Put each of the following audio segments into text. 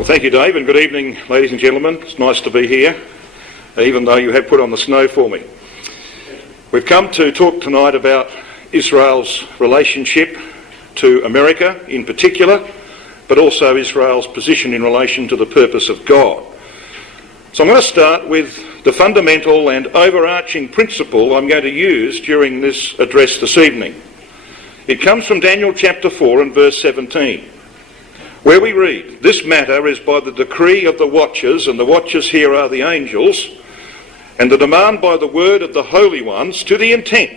Well, thank you, Dave, and good evening, ladies and gentlemen. It's nice to be here, even though you have put on the snow for me. We've come to talk tonight about Israel's relationship to America in particular, but also Israel's position in relation to the purpose of God. So I'm going to start with the fundamental and overarching principle I'm going to use during this address this evening. It comes from Daniel chapter 4 and verse 17. Where we read, "This matter is by the decree of the watchers," and the watchers here are the angels, "and the demand by the word of the holy ones, to the intent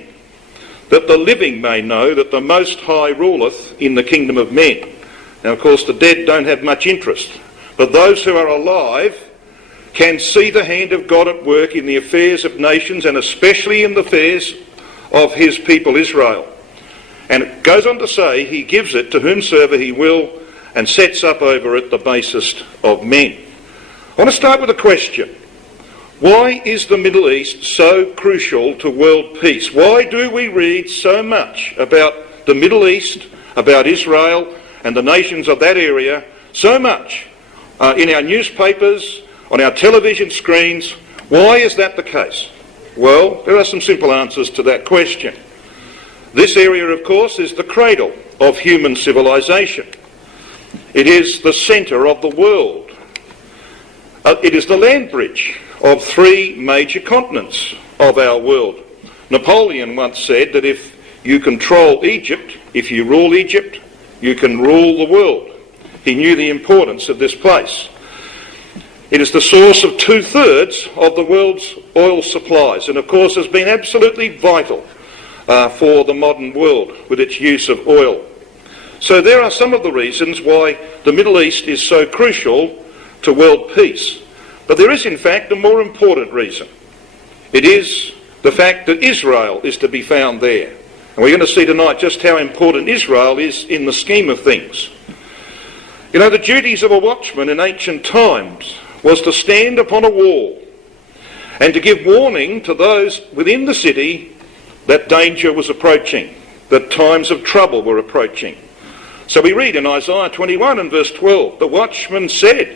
that the living may know that the Most High ruleth in the kingdom of men." Now, of course, the dead don't have much interest, but those who are alive can see the hand of God at work in the affairs of nations, and especially in the affairs of his people Israel. And it goes on to say, he gives it to whomsoever he will, and sets up over it the basest of men. I want to start with a question. Why is the Middle East so crucial to world peace? Why do we read so much about the Middle East, about Israel and the nations of that area, so much in our newspapers, on our television screens? Why is that the case? Well, there are some simple answers to that question. This area, of course, is the cradle of human civilization. It is the centre of the world. It is the land bridge of three major continents of our world. Napoleon once said that if you control Egypt, if you rule Egypt, you can rule the world. He knew the importance of this place. It is the source of 2/3 of the world's oil supplies, and of course has been absolutely vital for the modern world with its use of oil. So there are some of the reasons why the Middle East is so crucial to world peace. But there is in fact a more important reason. It is the fact that Israel is to be found there. And we're going to see tonight just how important Israel is in the scheme of things. You know, the duties of a watchman in ancient times was to stand upon a wall and to give warning to those within the city that danger was approaching, that times of trouble were approaching. So we read in Isaiah 21 and verse 12, "The watchman said,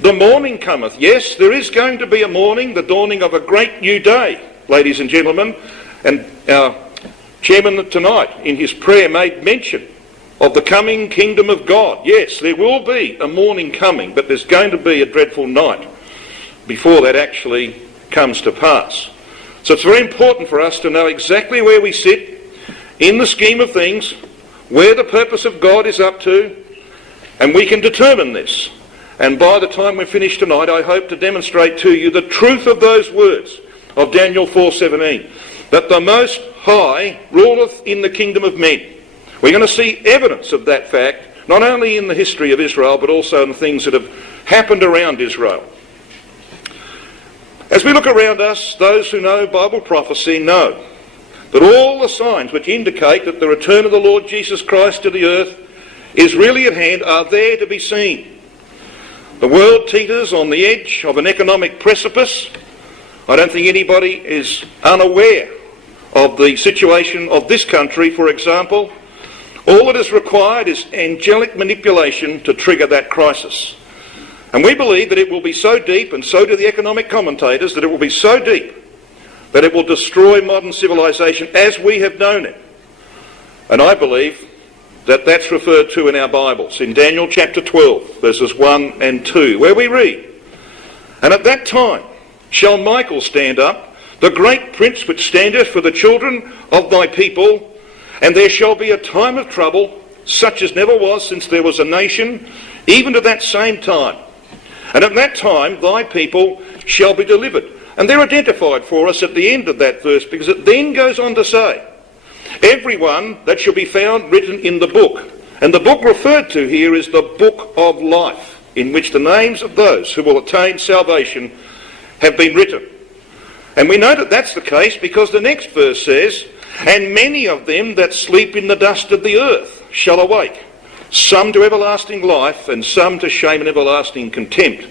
the morning cometh." Yes, there is going to be a morning, the dawning of a great new day, ladies and gentlemen. And our chairman tonight in his prayer made mention of the coming kingdom of God. Yes, there will be a morning coming, but there's going to be a dreadful night before that actually comes to pass. So it's very important for us to know exactly where we sit in the scheme of things, where the purpose of God is up to, and we can determine this. And by the time we finish tonight, I hope to demonstrate to you the truth of those words of Daniel 4:17, that the Most High ruleth in the kingdom of men. We're going to see evidence of that fact, not only in the history of Israel, but also in the things that have happened around Israel. As we look around us, those who know Bible prophecy know that all the signs which indicate that the return of the Lord Jesus Christ to the earth is really at hand are there to be seen. The world teeters on the edge of an economic precipice. I don't think anybody is unaware of the situation of this country, for example. All that is required is angelic manipulation to trigger that crisis. And we believe that it will be so deep, and so do the economic commentators, that it will be so deep that it will destroy modern civilization as we have known it. And I believe that that's referred to in our Bibles, in Daniel chapter 12, verses 1 and 2, where we read, "And at that time shall Michael stand up, the great prince which standeth for the children of thy people, and there shall be a time of trouble, such as never was since there was a nation, even to that same time. And at that time thy people shall be delivered." And they're identified for us at the end of that verse, because it then goes on to say, "Everyone that shall be found written in the book." And the book referred to here is the book of life, in which the names of those who will attain salvation have been written. And we know that that's the case because the next verse says, "And many of them that sleep in the dust of the earth shall awake, some to everlasting life, and some to shame and everlasting contempt."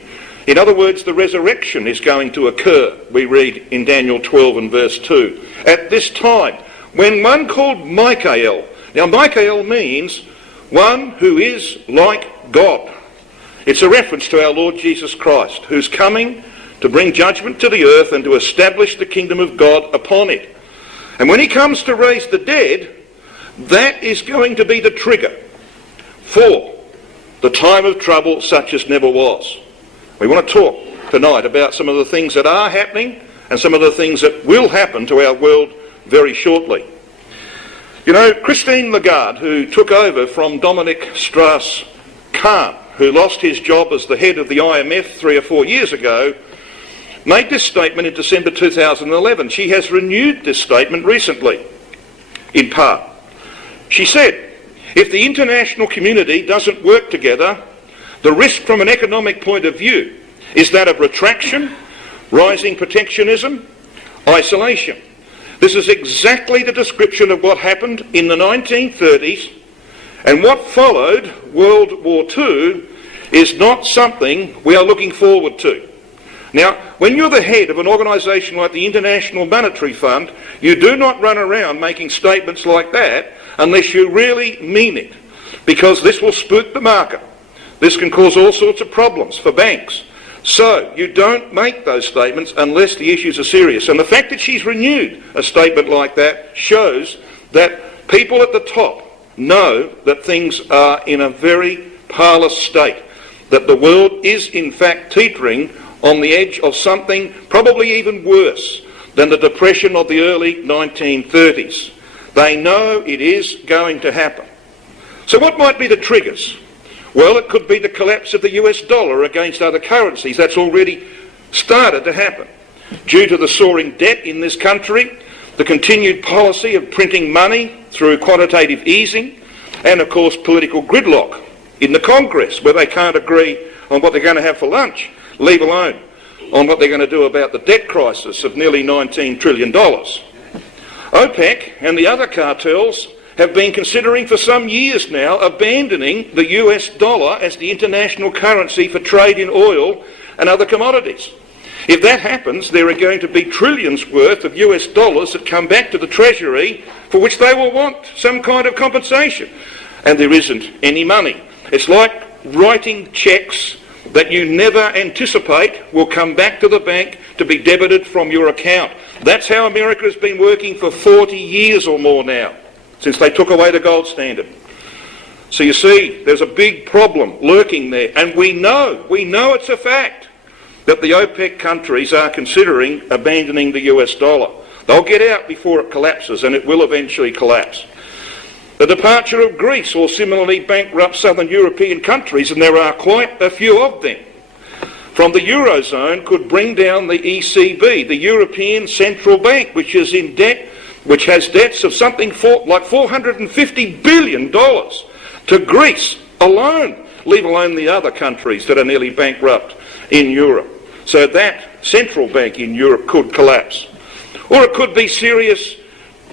In other words, the resurrection is going to occur, we read in Daniel 12 and verse 2. "At this time, when one called Michael," now Michael means one who is like God. It's a reference to our Lord Jesus Christ, who's coming to bring judgment to the earth and to establish the kingdom of God upon it. And when he comes to raise the dead, that is going to be the trigger for the time of trouble such as never was. We want to talk tonight about some of the things that are happening and some of the things that will happen to our world very shortly. You know, Christine Lagarde, who took over from Dominic Strauss-Kahn, who lost his job as the head of the IMF 3 or 4 years ago, made this statement in December 2011. She has renewed this statement recently, in part. She said, if the international community doesn't work together, the risk from an economic point of view is that of retraction, rising protectionism, isolation. This is exactly the description of what happened in the 1930s, and what followed World War II is not something we are looking forward to. Now, when you're the head of an organisation like the International Monetary Fund, you do not run around making statements like that unless you really mean it, because this will spook the market. This can cause all sorts of problems for banks. So, you don't make those statements unless the issues are serious. And the fact that she's renewed a statement like that shows that people at the top know that things are in a very parlous state, that the world is in fact teetering on the edge of something probably even worse than the depression of the early 1930s. They know it is going to happen. So what might be the triggers? Well, it could be the collapse of the US dollar against other currencies. That's already started to happen. Due to the soaring debt in this country, the continued policy of printing money through quantitative easing, and of course political gridlock in the Congress, where they can't agree on what they're going to have for lunch, leave alone on what they're going to do about the debt crisis of nearly $19 trillion. OPEC and the other cartels have been considering for some years now abandoning the US dollar as the international currency for trade in oil and other commodities. If that happens, there are going to be trillions worth of US dollars that come back to the Treasury for which they will want some kind of compensation. And there isn't any money. It's like writing cheques that you never anticipate will come back to the bank to be debited from your account. That's how America has been working for 40 years or more now, since they took away the gold standard. So you see, there's a big problem lurking there, and we know it's a fact that the OPEC countries are considering abandoning the US dollar. They'll get out before it collapses, and it will eventually collapse. The departure of Greece will similarly bankrupt southern European countries, and there are quite a few of them, from the Eurozone could bring down the ECB, the European Central Bank, which is in debt, which has debts of something like $450 billion to Greece alone, leave alone the other countries that are nearly bankrupt in Europe. So that central bank in Europe could collapse. Or it could be serious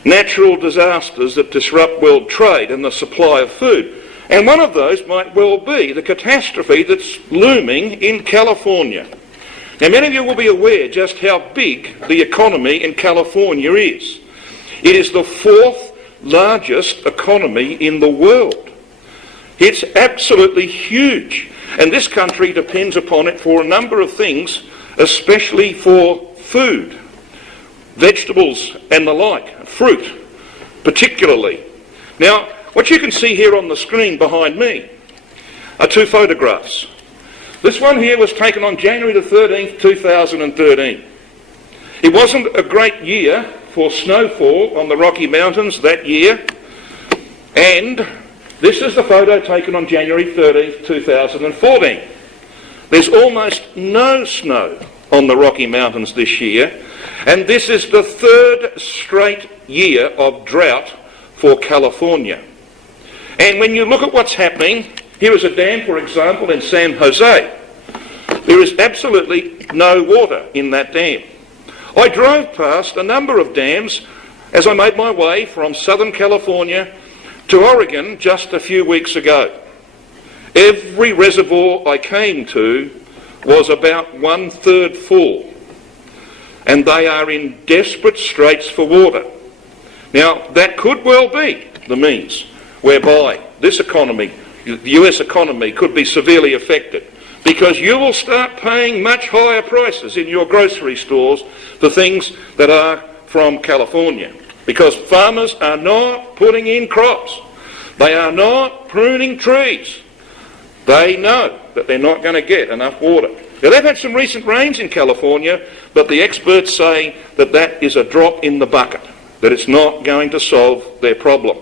natural disasters that disrupt world trade and the supply of food. And one of those might well be the catastrophe that's looming in California. Now, many of you will be aware just how big the economy in California is. It is the fourth largest economy in the world. It's absolutely huge. And this country depends upon it for a number of things, especially for food, vegetables and the like, fruit particularly. Now, what you can see here on the screen behind me are two photographs. This one here was taken on January the 13th, 2013. It wasn't a great year for snowfall on the Rocky Mountains that year, and this is the photo taken on January 13th, 2014. There's almost no snow on the Rocky Mountains this year, and this is the third straight year of drought for California. And when you look at what's happening, here is a dam, for example, in San Jose. There is absolutely no water in that dam. I drove past a number of dams as I made my way from Southern California to Oregon just a few weeks ago. Every reservoir I came to was about 1/3 full, and they are in desperate straits for water. Now, that could well be the means whereby this economy, the US economy, could be severely affected. because you will start paying much higher prices in your grocery stores for things that are from California, because farmers are not putting in crops. They are not pruning trees. They know that they're not going to get enough water. Now, they've had some recent rains in California, but the experts say that that is a drop in the bucket, that it's not going to solve their problem.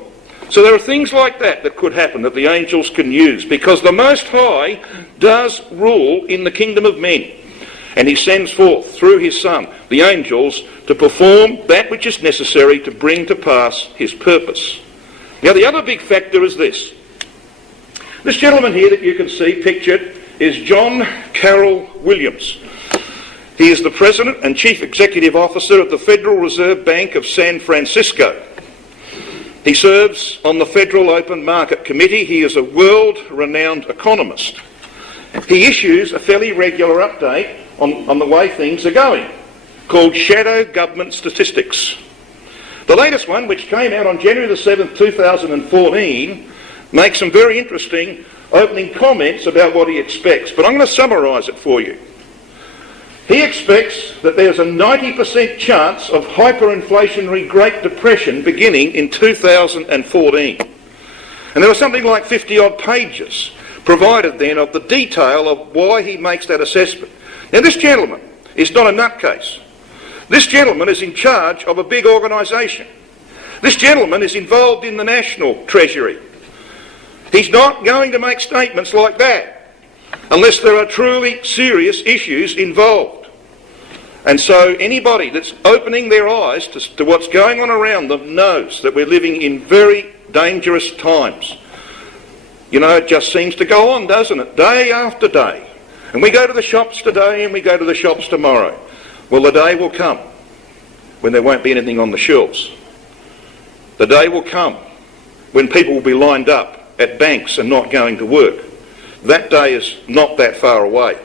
So there are things like that that could happen that the angels can use, because the Most High does rule in the kingdom of men, and he sends forth through his Son the angels to perform that which is necessary to bring to pass his purpose. Now, the other big factor is this. This gentleman here that you can see pictured is John Carroll Williams. He is the President and Chief Executive Officer of the Federal Reserve Bank of San Francisco. He serves on the Federal Open Market Committee. He is a world-renowned economist. He issues a fairly regular update on the way things are going, called Shadow Government Statistics. The latest one, which came out on January the 7th, 2014, makes some very interesting opening comments about what he expects, but I'm going to summarise it for you. He expects that there's a 90% chance of hyperinflationary Great Depression beginning in 2014. And there are something like 50-odd pages provided then of the detail of why he makes that assessment. Now, this gentleman is not a nutcase. This gentleman is in charge of a big organisation. This gentleman is involved in the National Treasury. He's not going to make statements like that unless there are truly serious issues involved. And so anybody that's opening their eyes to what's going on around them knows that we're living in very dangerous times. You know, it just seems to go on, doesn't it? Day after day. And we go to the shops today and we go to the shops tomorrow. Well, the day will come when there won't be anything on the shelves. The day will come when people will be lined up at banks and not going to work. That day is not that far away.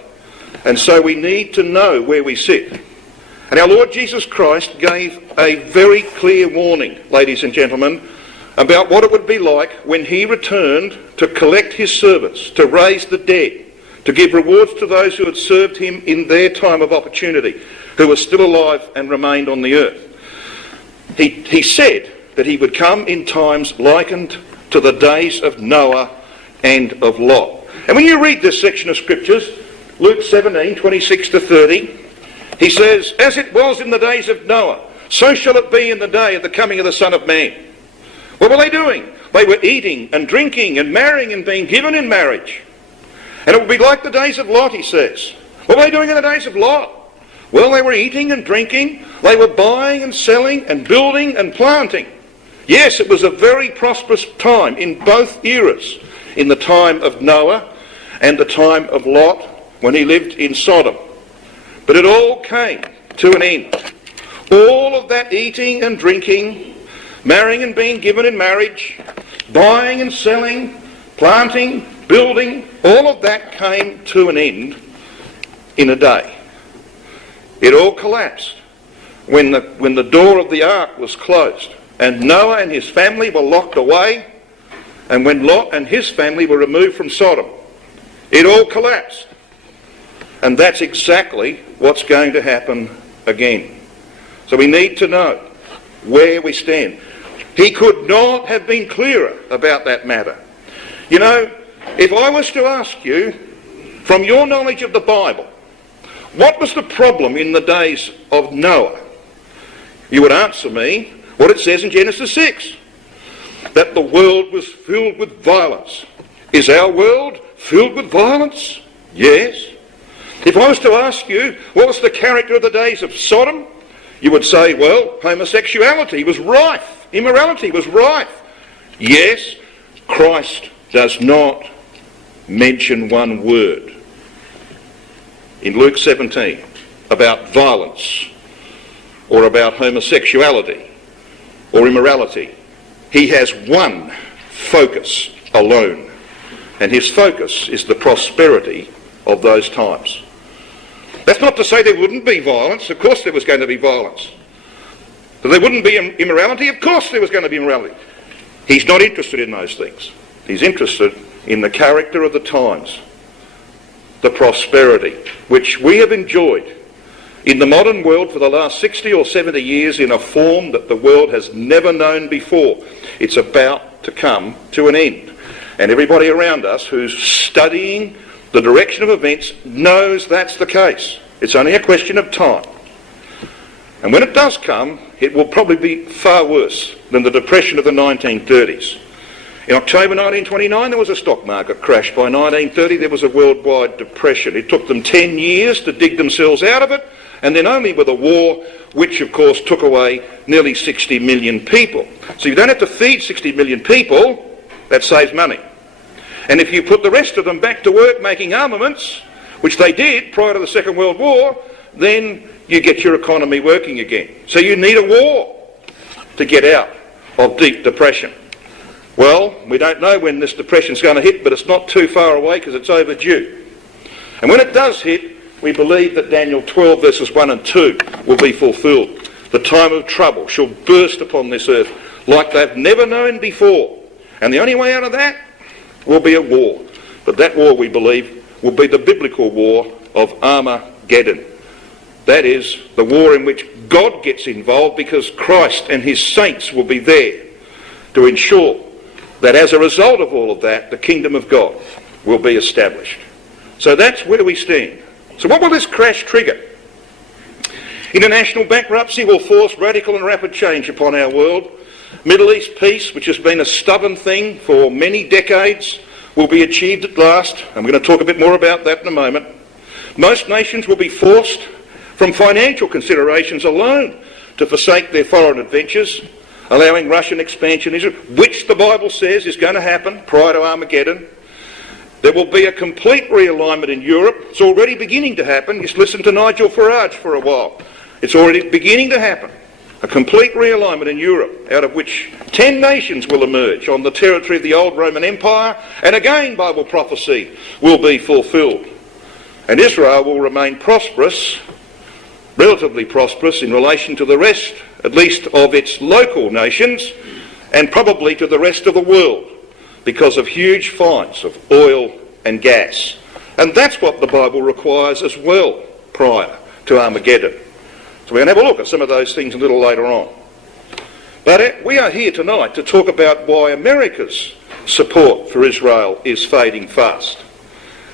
And so we need to know where we sit. And our Lord Jesus Christ gave a very clear warning, ladies and gentlemen, about what it would be like when he returned to collect his servants, to raise the dead, to give rewards to those who had served him in their time of opportunity, who were still alive and remained on the earth. He said that he would come in times likened to the days of Noah and of Lot. And when you read this section of scriptures, Luke 17, 26 to 30, he says, "As it was in the days of Noah, so shall it be in the day of the coming of the Son of Man." What were they doing? They were eating and drinking and marrying and being given in marriage. And it would be like the days of Lot, he says. What were they doing in the days of Lot? Well, they were eating and drinking. They were buying and selling and building and planting. Yes, it was a very prosperous time in both eras, in the time of Noah and the time of Lot when he lived in Sodom. But it all came to an end. All of that eating and drinking, marrying and being given in marriage, buying and selling, planting, building, all of that came to an end in a day. It all collapsed when the door of the ark was closed and Noah and his family were locked away, and when Lot and his family were removed from Sodom. It all collapsed. And that's exactly what's going to happen again. So we need to know where we stand. He could not have been clearer about that matter. You know, if I was to ask you, from your knowledge of the Bible, what was the problem in the days of Noah? You would answer me what it says in Genesis 6, that the world was filled with violence. Is our world filled with violence? Yes. If I was to ask you, what was the character of the days of Sodom? You would say, well, homosexuality was rife. Immorality was rife. Yes, Christ does not mention one word in Luke 17 about violence or about homosexuality or immorality. He has one focus alone, and his focus is the prosperity of those times. That's not to say there wouldn't be violence. Of course there was going to be violence. That there wouldn't be immorality. Of course there was going to be immorality. He's not interested in those things. He's interested in the character of the times. the prosperity which we have enjoyed in the modern world for the last 60 or 70 years in a form that the world has never known before. It's about to come to an end. And everybody around us who's studying the direction of events knows that's the case. It's only a question of time. And when it does come, it will probably be far worse than the depression of the 1930s. In October 1929, there was a stock market crash. By 1930, there was a worldwide depression. It took them 10 years to dig themselves out of it, and then only with a war, which of course took away nearly 60 million people. So you don't have to feed 60 million people, that saves money. And if you put the rest of them back to work making armaments, which they did prior to the Second World War, then you get your economy working again. So you need a war to get out of deep depression. Well, we don't know when this depression's going to hit, but it's not too far away because it's overdue. And when it does hit, we believe that Daniel 12 verses 1 and 2 will be fulfilled. The time of trouble shall burst upon this earth like they've never known before. And the only way out of that will be a war. But that war, we believe, will be the biblical war of Armageddon. That is, the war in which God gets involved because Christ and his saints will be there to ensure that as a result of all of that, the kingdom of God will be established. So that's where we stand. So what will this crash trigger? International bankruptcy will force radical and rapid change upon our world. Middle East peace, which has been a stubborn thing for many decades, will be achieved at last. I'm going to talk a bit more about that in a moment. Most nations will be forced from financial considerations alone to forsake their foreign adventures, allowing Russian expansion, which the Bible says is going to happen prior to Armageddon. There will be a complete realignment in Europe. It's already beginning to happen. Just listen to Nigel Farage for a while. It's already beginning to happen. A complete realignment in Europe, out of which 10 nations will emerge on the territory of the old Roman Empire, and again, Bible prophecy will be fulfilled. And Israel will remain prosperous, relatively prosperous in relation to the rest, at least of its local nations, and probably to the rest of the world, because of huge finds of oil and gas. And that's what the Bible requires as well prior to Armageddon. So we're going to have a look at some of those things a little later on. But we are here tonight to talk about why America's support for Israel is fading fast.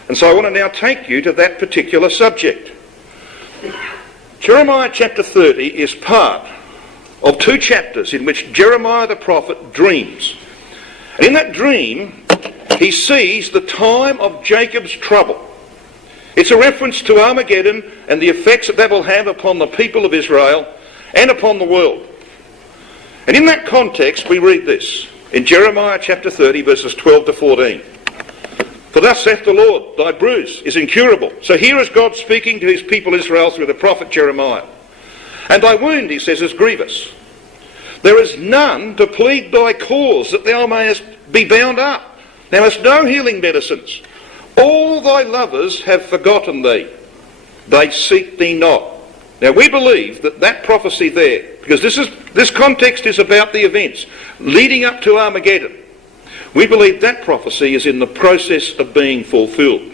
And so I want to now take you to that particular subject. Jeremiah chapter 30 is part of 2 chapters in which Jeremiah the prophet dreams. And in that dream, he sees the time of Jacob's trouble. It's a reference to Armageddon and the effects that will have upon the people of Israel and upon the world. And in that context, we read this in Jeremiah chapter 30, verses 12 to 14. For thus saith the Lord, thy bruise is incurable. So here is God speaking to his people Israel through the prophet Jeremiah. And thy wound, he says, is grievous. There is none to plead thy cause, that thou mayest be bound up. Thou hast no healing medicines. All thy lovers have forgotten thee. They seek thee not. Now we believe that that prophecy there, because this context is about the events leading up to Armageddon. We believe that prophecy is in the process of being fulfilled.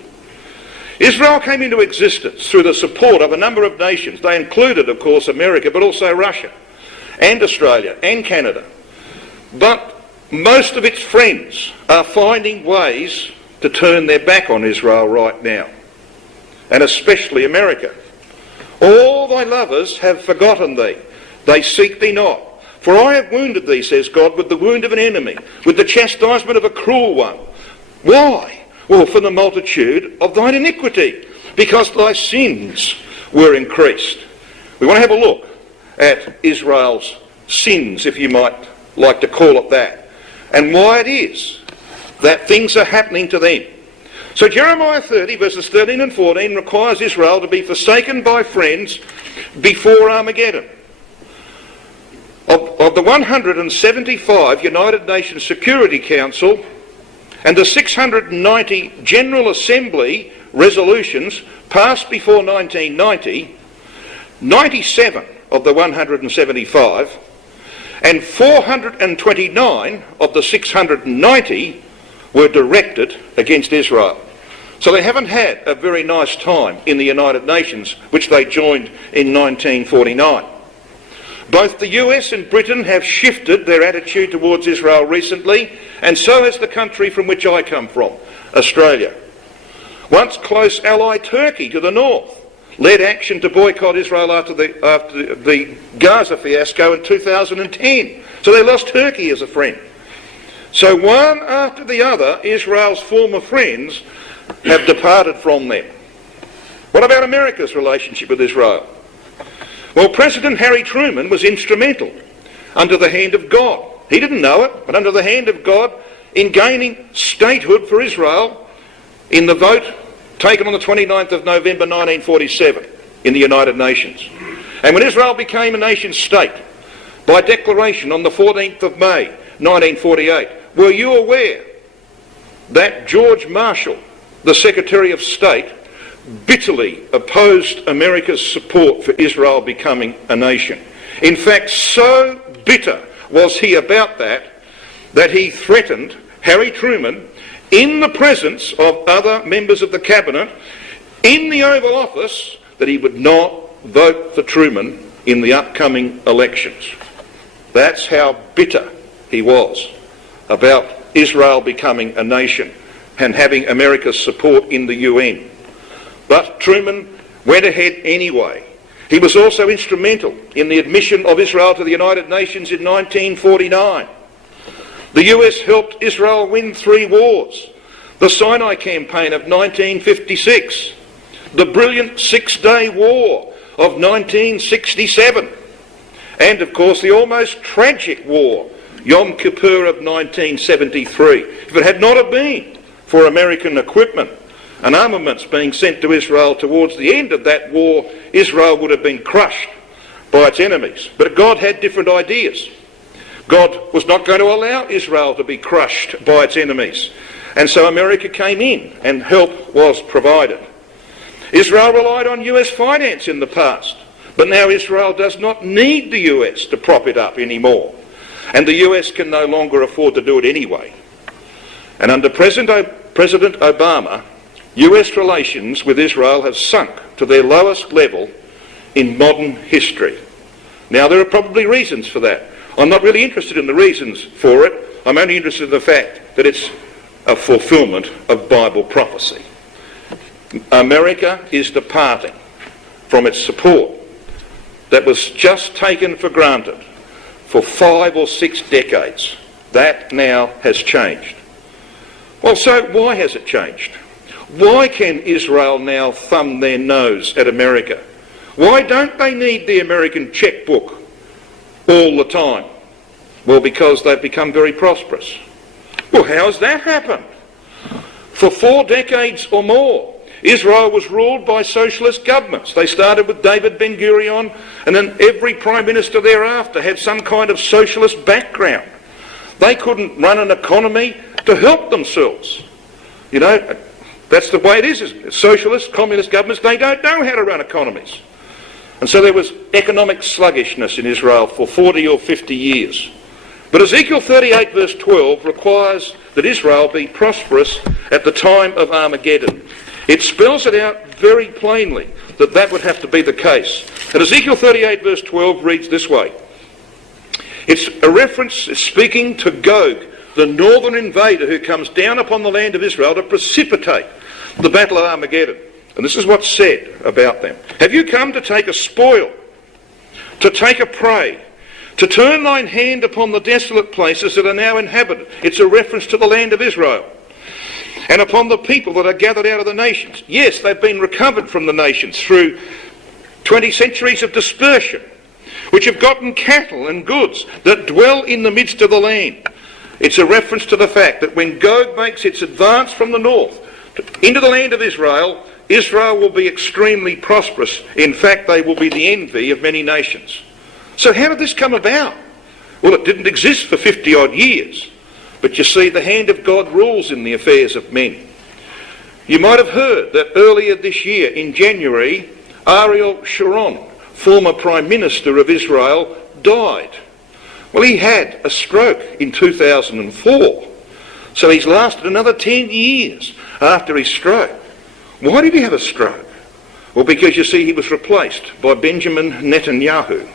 Israel came into existence through the support of a number of nations. They included, of course, America, but also Russia and Australia and Canada. But most of its friends are finding ways to turn their back on Israel right now, and especially America. All thy lovers have forgotten thee. They seek thee not. For I have wounded thee, says God, with the wound of an enemy, with the chastisement of a cruel one. Why? Well, for the multitude of thine iniquity, because thy sins were increased. We want to have a look at Israel's sins, if you might like to call it that, and why it is that things are happening to them. So Jeremiah 30 verses 13 and 14 requires Israel to be forsaken by friends before Armageddon. Of the 175 United Nations Security Council and the 690 General Assembly resolutions passed before 1990, 97 of the 175 and 429 of the 690 were directed against Israel. So they haven't had a very nice time in the United Nations, which they joined in 1949. Both the US and Britain have shifted their attitude towards Israel recently, and so has the country from which I come from, Australia. Once close ally Turkey to the north led action to boycott Israel after the Gaza fiasco in 2010. So they lost Turkey as a friend. So one after the other, Israel's former friends have departed from them. What about America's relationship with Israel? Well, President Harry Truman was instrumental under the hand of God. He didn't know it, but under the hand of God in gaining statehood for Israel in the vote taken on the 29th of November 1947 in the United Nations. And when Israel became a nation state, by declaration on the 14th of May 1948, were you aware that George Marshall, the Secretary of State, bitterly opposed America's support for Israel becoming a nation? In fact, so bitter was he about that he threatened Harry Truman in the presence of other members of the cabinet in the Oval Office that he would not vote for Truman in the upcoming elections. That's how bitter he was about Israel becoming a nation and having America's support in the UN. But Truman went ahead anyway. He was also instrumental in the admission of Israel to the United Nations in 1949. The US helped Israel win 3 wars. The Sinai Campaign of 1956, the brilliant Six-Day War of 1967, and of course the almost tragic war, Yom Kippur of 1973. If it had not have been for American equipment and armaments being sent to Israel towards the end of that war, Israel would have been crushed by its enemies. But God had different ideas. God was not going to allow Israel to be crushed by its enemies. And so America came in and help was provided. Israel relied on US finance in the past, but now Israel does not need the US to prop it up anymore. And the US can no longer afford to do it anyway. And under President Obama, US relations with Israel have sunk to their lowest level in modern history. Now, there are probably reasons for that. I'm not really interested in the reasons for it. I'm only interested in the fact that it's a fulfilment of Bible prophecy. America is departing from its support that was just taken for granted for 5 or 6 decades. That now has changed. Well, so why has it changed? Why can Israel now thumb their nose at America? Why don't they need the American checkbook all the time? Well, because they've become very prosperous. Well, how has that happened? For 4 decades or more, Israel was ruled by socialist governments. They started with David Ben-Gurion, and then every prime minister thereafter had some kind of socialist background. They couldn't run an economy to help themselves. You know, that's the way it is. Socialist, communist governments, they don't know how to run economies. And so there was economic sluggishness in Israel for 40 or 50 years. But Ezekiel 38 verse 12 requires that Israel be prosperous at the time of Armageddon. It spells it out very plainly that that would have to be the case. And Ezekiel 38 verse 12 reads this way. It's a reference, it's speaking to Gog, the northern invader who comes down upon the land of Israel to precipitate the battle of Armageddon. And this is what's said about them. Have you come to take a spoil, to take a prey, to turn thine hand upon the desolate places that are now inhabited? It's a reference to the land of Israel. And upon the people that are gathered out of the nations. Yes, they've been recovered from the nations through 20 centuries of dispersion, which have gotten cattle and goods that dwell in the midst of the land. It's a reference to the fact that when Gog makes its advance from the north into the land of Israel, Israel will be extremely prosperous. In fact, they will be the envy of many nations. So how did this come about? Well, it didn't exist for 50 odd years. But you see, the hand of God rules in the affairs of men. You might have heard that earlier this year, in January, Ariel Sharon, former Prime Minister of Israel, died. Well, he had a stroke in 2004. So he's lasted another 10 years after his stroke. Why did he have a stroke? Well, because you see, he was replaced by Benjamin Netanyahu.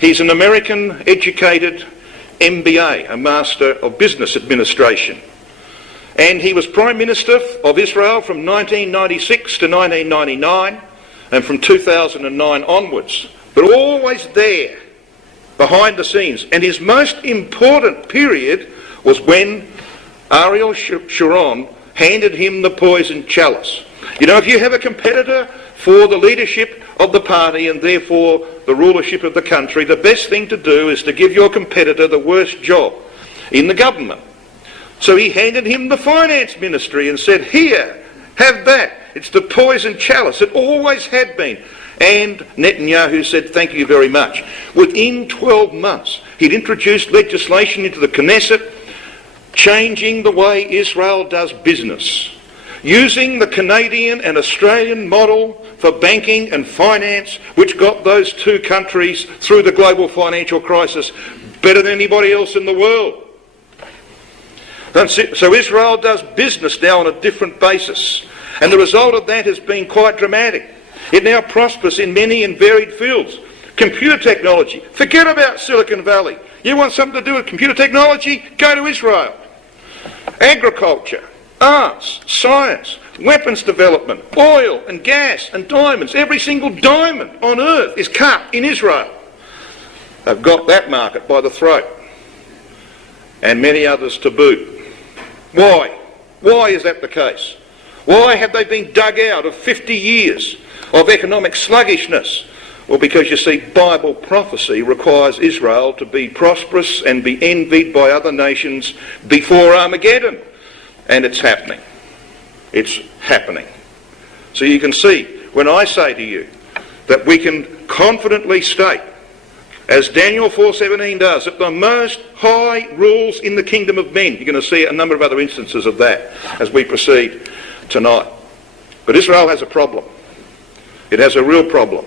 He's an American-educated MBA, a Master of Business Administration. And he was Prime Minister of Israel from 1996 to 1999 and from 2009 onwards. But always there, behind the scenes. And his most important period was when Ariel Sharon handed him the poison chalice. You know, if you have a competitor for the leadership of the party and therefore the rulership of the country, the best thing to do is to give your competitor the worst job in the government. So he handed him the finance ministry and said, "Here, have that. It's the poison chalice. It always had been." And Netanyahu said, "Thank you very much." Within 12 months, he'd introduced legislation into the Knesset changing the way Israel does business, using the Canadian and Australian model for banking and finance, which got those two countries through the global financial crisis better than anybody else in the world. So Israel does business now on a different basis, and the result of that has been quite dramatic. It now prospers in many and varied fields. Computer technology, forget about Silicon Valley. You want something to do with computer technology? Go to Israel. Agriculture, arts, science, weapons development, oil and gas and diamonds. Every single diamond on earth is cut in Israel. They've got that market by the throat, and many others to boot. Why? Why is that the case? Why have they been dug out of 50 years of economic sluggishness? Well, because you see, Bible prophecy requires Israel to be prosperous and be envied by other nations before Armageddon. And it's happening. It's happening. So you can see, when I say to you that we can confidently state, as Daniel 4:17 does, that the Most High rules in the kingdom of men. You're going to see a number of other instances of that as we proceed tonight. But Israel has a problem. It has a real problem.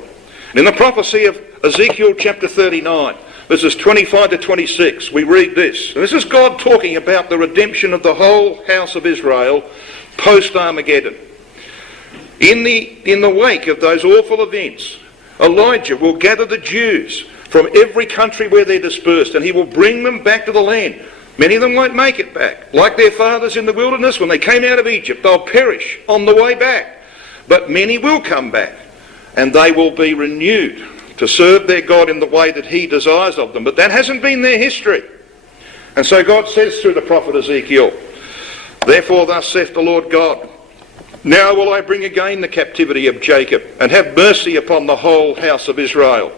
And in the prophecy of Ezekiel chapter 39, verses 25 to 26, we read this. And this is God talking about the redemption of the whole house of Israel post-Armageddon. In the wake of those awful events, Elijah will gather the Jews from every country where they're dispersed, and he will bring them back to the land. Many of them won't make it back. Like their fathers in the wilderness when they came out of Egypt, they'll perish on the way back. But many will come back, and they will be renewed to serve their God in the way that he desires of them. But that hasn't been their history. And so God says through the prophet Ezekiel, "Therefore thus saith the Lord God, now will I bring again the captivity of Jacob, and have mercy upon the whole house of Israel,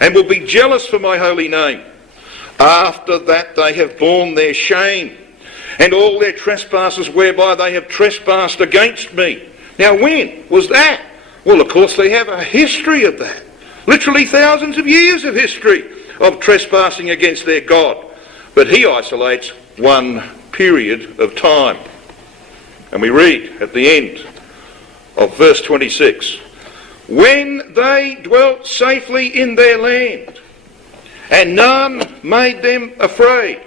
and will be jealous for my holy name. After that they have borne their shame, and all their trespasses whereby they have trespassed against me." Now when was that? Well, of course they have a history of that. Literally thousands of years of history of trespassing against their God. But he isolates one period of time. And we read at the end of verse 26, "When they dwelt safely in their land, and none made them afraid."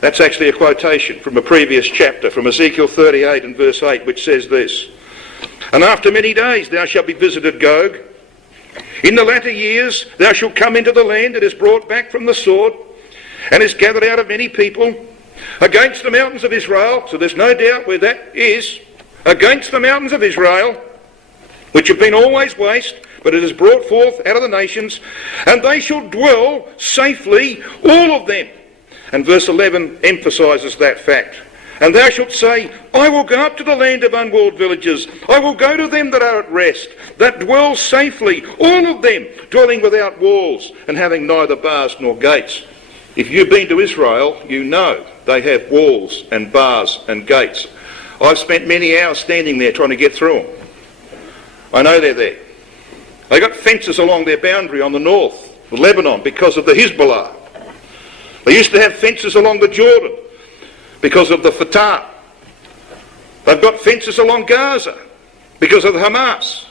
That's actually a quotation from a previous chapter, from Ezekiel 38 and verse 8, which says this, "And after many days thou shalt be visited, Gog. In the latter years thou shalt come into the land that is brought back from the sword, and is gathered out of many people, against the mountains of Israel." So there's no doubt where that is. "Against the mountains of Israel, which have been always waste, but it is brought forth out of the nations, and they shall dwell safely, all of them." And verse 11 emphasises that fact. "And thou shalt say, I will go up to the land of unwalled villages. I will go to them that are at rest, that dwell safely, all of them, dwelling without walls, and having neither bars nor gates." If you've been to Israel, you know they have walls and bars and gates. I've spent many hours standing there trying to get through them. I know they're there. They got fences along their boundary on the north, Lebanon, because of the Hezbollah. They used to have fences along the Jordan because of the Fatah. They've got fences along Gaza because of the Hamas.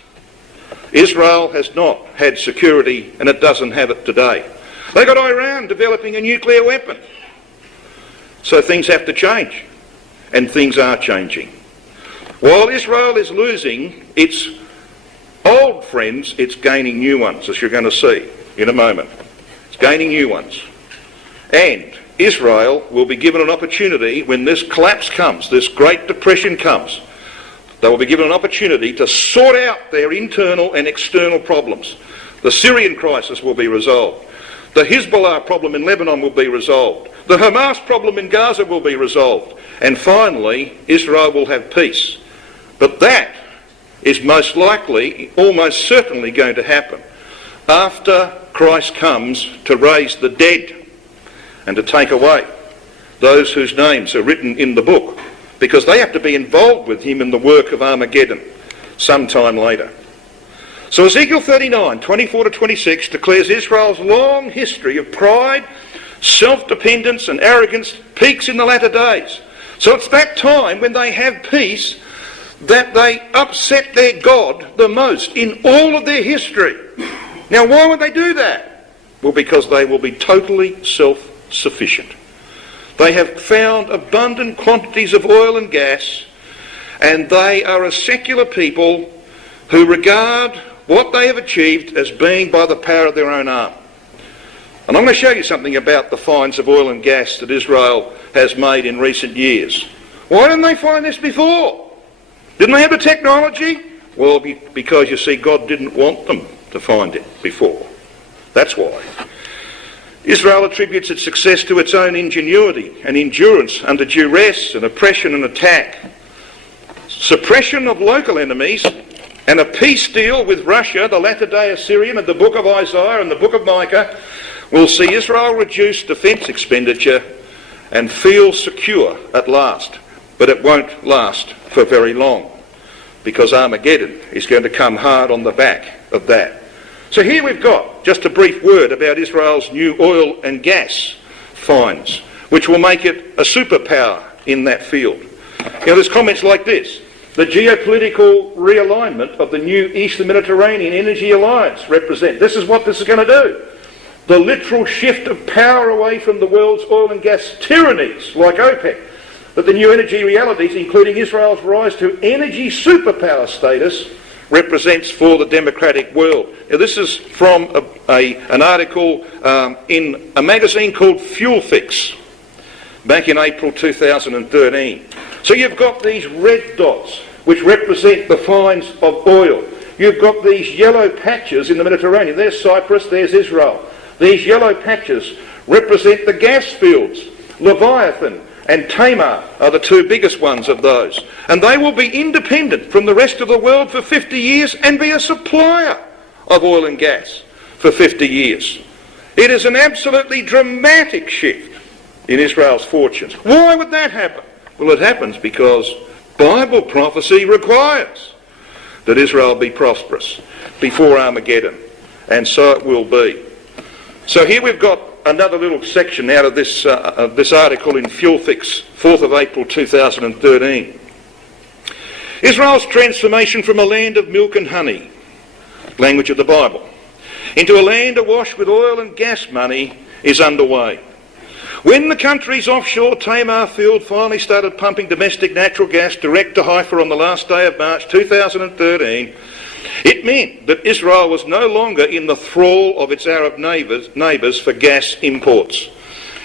Israel has not had security, and it doesn't have it today. They got Iran developing a nuclear weapon. So things have to change, and things are changing. While Israel is losing its old friends, it's gaining new ones, as you're going to see in a moment. It's gaining new ones. And Israel will be given an opportunity when this collapse comes, this Great Depression comes. They will be given an opportunity to sort out their internal and external problems. The Syrian crisis will be resolved. The Hezbollah problem in Lebanon will be resolved. The Hamas problem in Gaza will be resolved. And finally, Israel will have peace. But that is most likely, almost certainly going to happen after Christ comes to raise the dead and to take away those whose names are written in the book, because they have to be involved with him in the work of Armageddon sometime later. So Ezekiel 39, 24 to 26 declares Israel's long history of pride, self-dependence and arrogance peaks in the latter days. So it's that time when they have peace that they upset their God the most in all of their history. Now, why would they do that? Well, because they will be totally self-sufficient. They have found abundant quantities of oil and gas, and they are a secular people who regard what they have achieved as being by the power of their own arm. And I'm going to show you something about the finds of oil and gas that Israel has made in recent years. Why didn't they find this before? Didn't they have the technology? Well, because you see, God didn't want them to find it before. That's why. Israel attributes its success to its own ingenuity and endurance under duress and oppression and attack. Suppression of local enemies and a peace deal with Russia, the latter-day Assyrian, and the book of Isaiah and the book of Micah will see Israel reduce defence expenditure and feel secure at last. But it won't last for very long, because Armageddon is going to come hard on the back of that. So here we've got just a brief word about Israel's new oil and gas finds, which will make it a superpower in that field. There's comments like this: the geopolitical realignment of the new Eastern Mediterranean Energy Alliance represent. This is what this is going to do. The literal shift of power away from the world's oil and gas tyrannies like OPEC, that the new energy realities, including Israel's rise to energy superpower status, represents for the democratic world. Now, this is from an article in a magazine called Fuel Fix back in April 2013. So you've got these red dots which represent the finds of oil. You've got these yellow patches in the Mediterranean. There's Cyprus, there's Israel. These yellow patches represent the gas fields. Leviathan and Tamar are the two biggest ones of those. And they will be independent from the rest of the world for 50 years and be a supplier of oil and gas for 50 years. It is an absolutely dramatic shift in Israel's fortunes. Why would that happen? Well, it happens because Bible prophecy requires that Israel be prosperous before Armageddon. And so it will be. So here we've got another little section out of this article in Fuel Fix, 4th of April 2013. Israel's transformation from a land of milk and honey, language of the Bible, into a land awash with oil and gas money is underway. When the country's offshore Tamar field finally started pumping domestic natural gas direct to Haifa on the last day of March 2013, it meant that Israel was no longer in the thrall of its Arab neighbours for gas imports.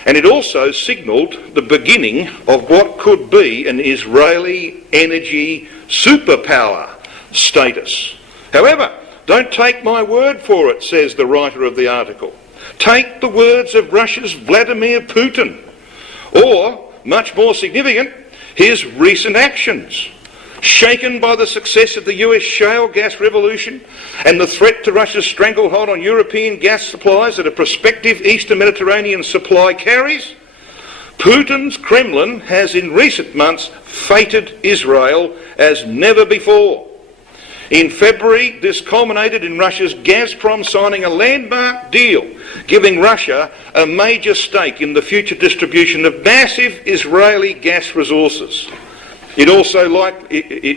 And it also signalled the beginning of what could be an Israeli energy superpower status. However, don't take my word for it, says the writer of the article. Take the words of Russia's Vladimir Putin, or, much more significant, his recent actions. Shaken by the success of the US shale gas revolution and the threat to Russia's stranglehold on European gas supplies that a prospective Eastern Mediterranean supply carries, Putin's Kremlin has in recent months feted Israel as never before. In February, this culminated in Russia's Gazprom signing a landmark deal, giving Russia a major stake in the future distribution of massive Israeli gas resources. It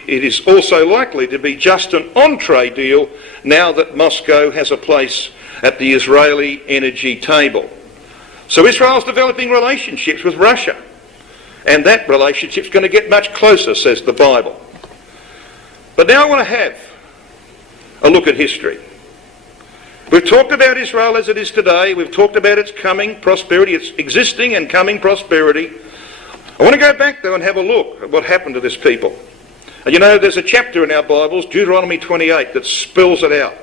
is also likely to be just an entree deal now that Moscow has a place at the Israeli energy table. So Israel's developing relationships with Russia, and that relationship's going to get much closer, says the Bible. But now I want to have a look at history. We've talked about Israel as it is today. We've talked about its coming prosperity, its existing and coming prosperity. I want to go back though and have a look at what happened to this people. And you know, there's a chapter in our Bibles, Deuteronomy 28, that spells it out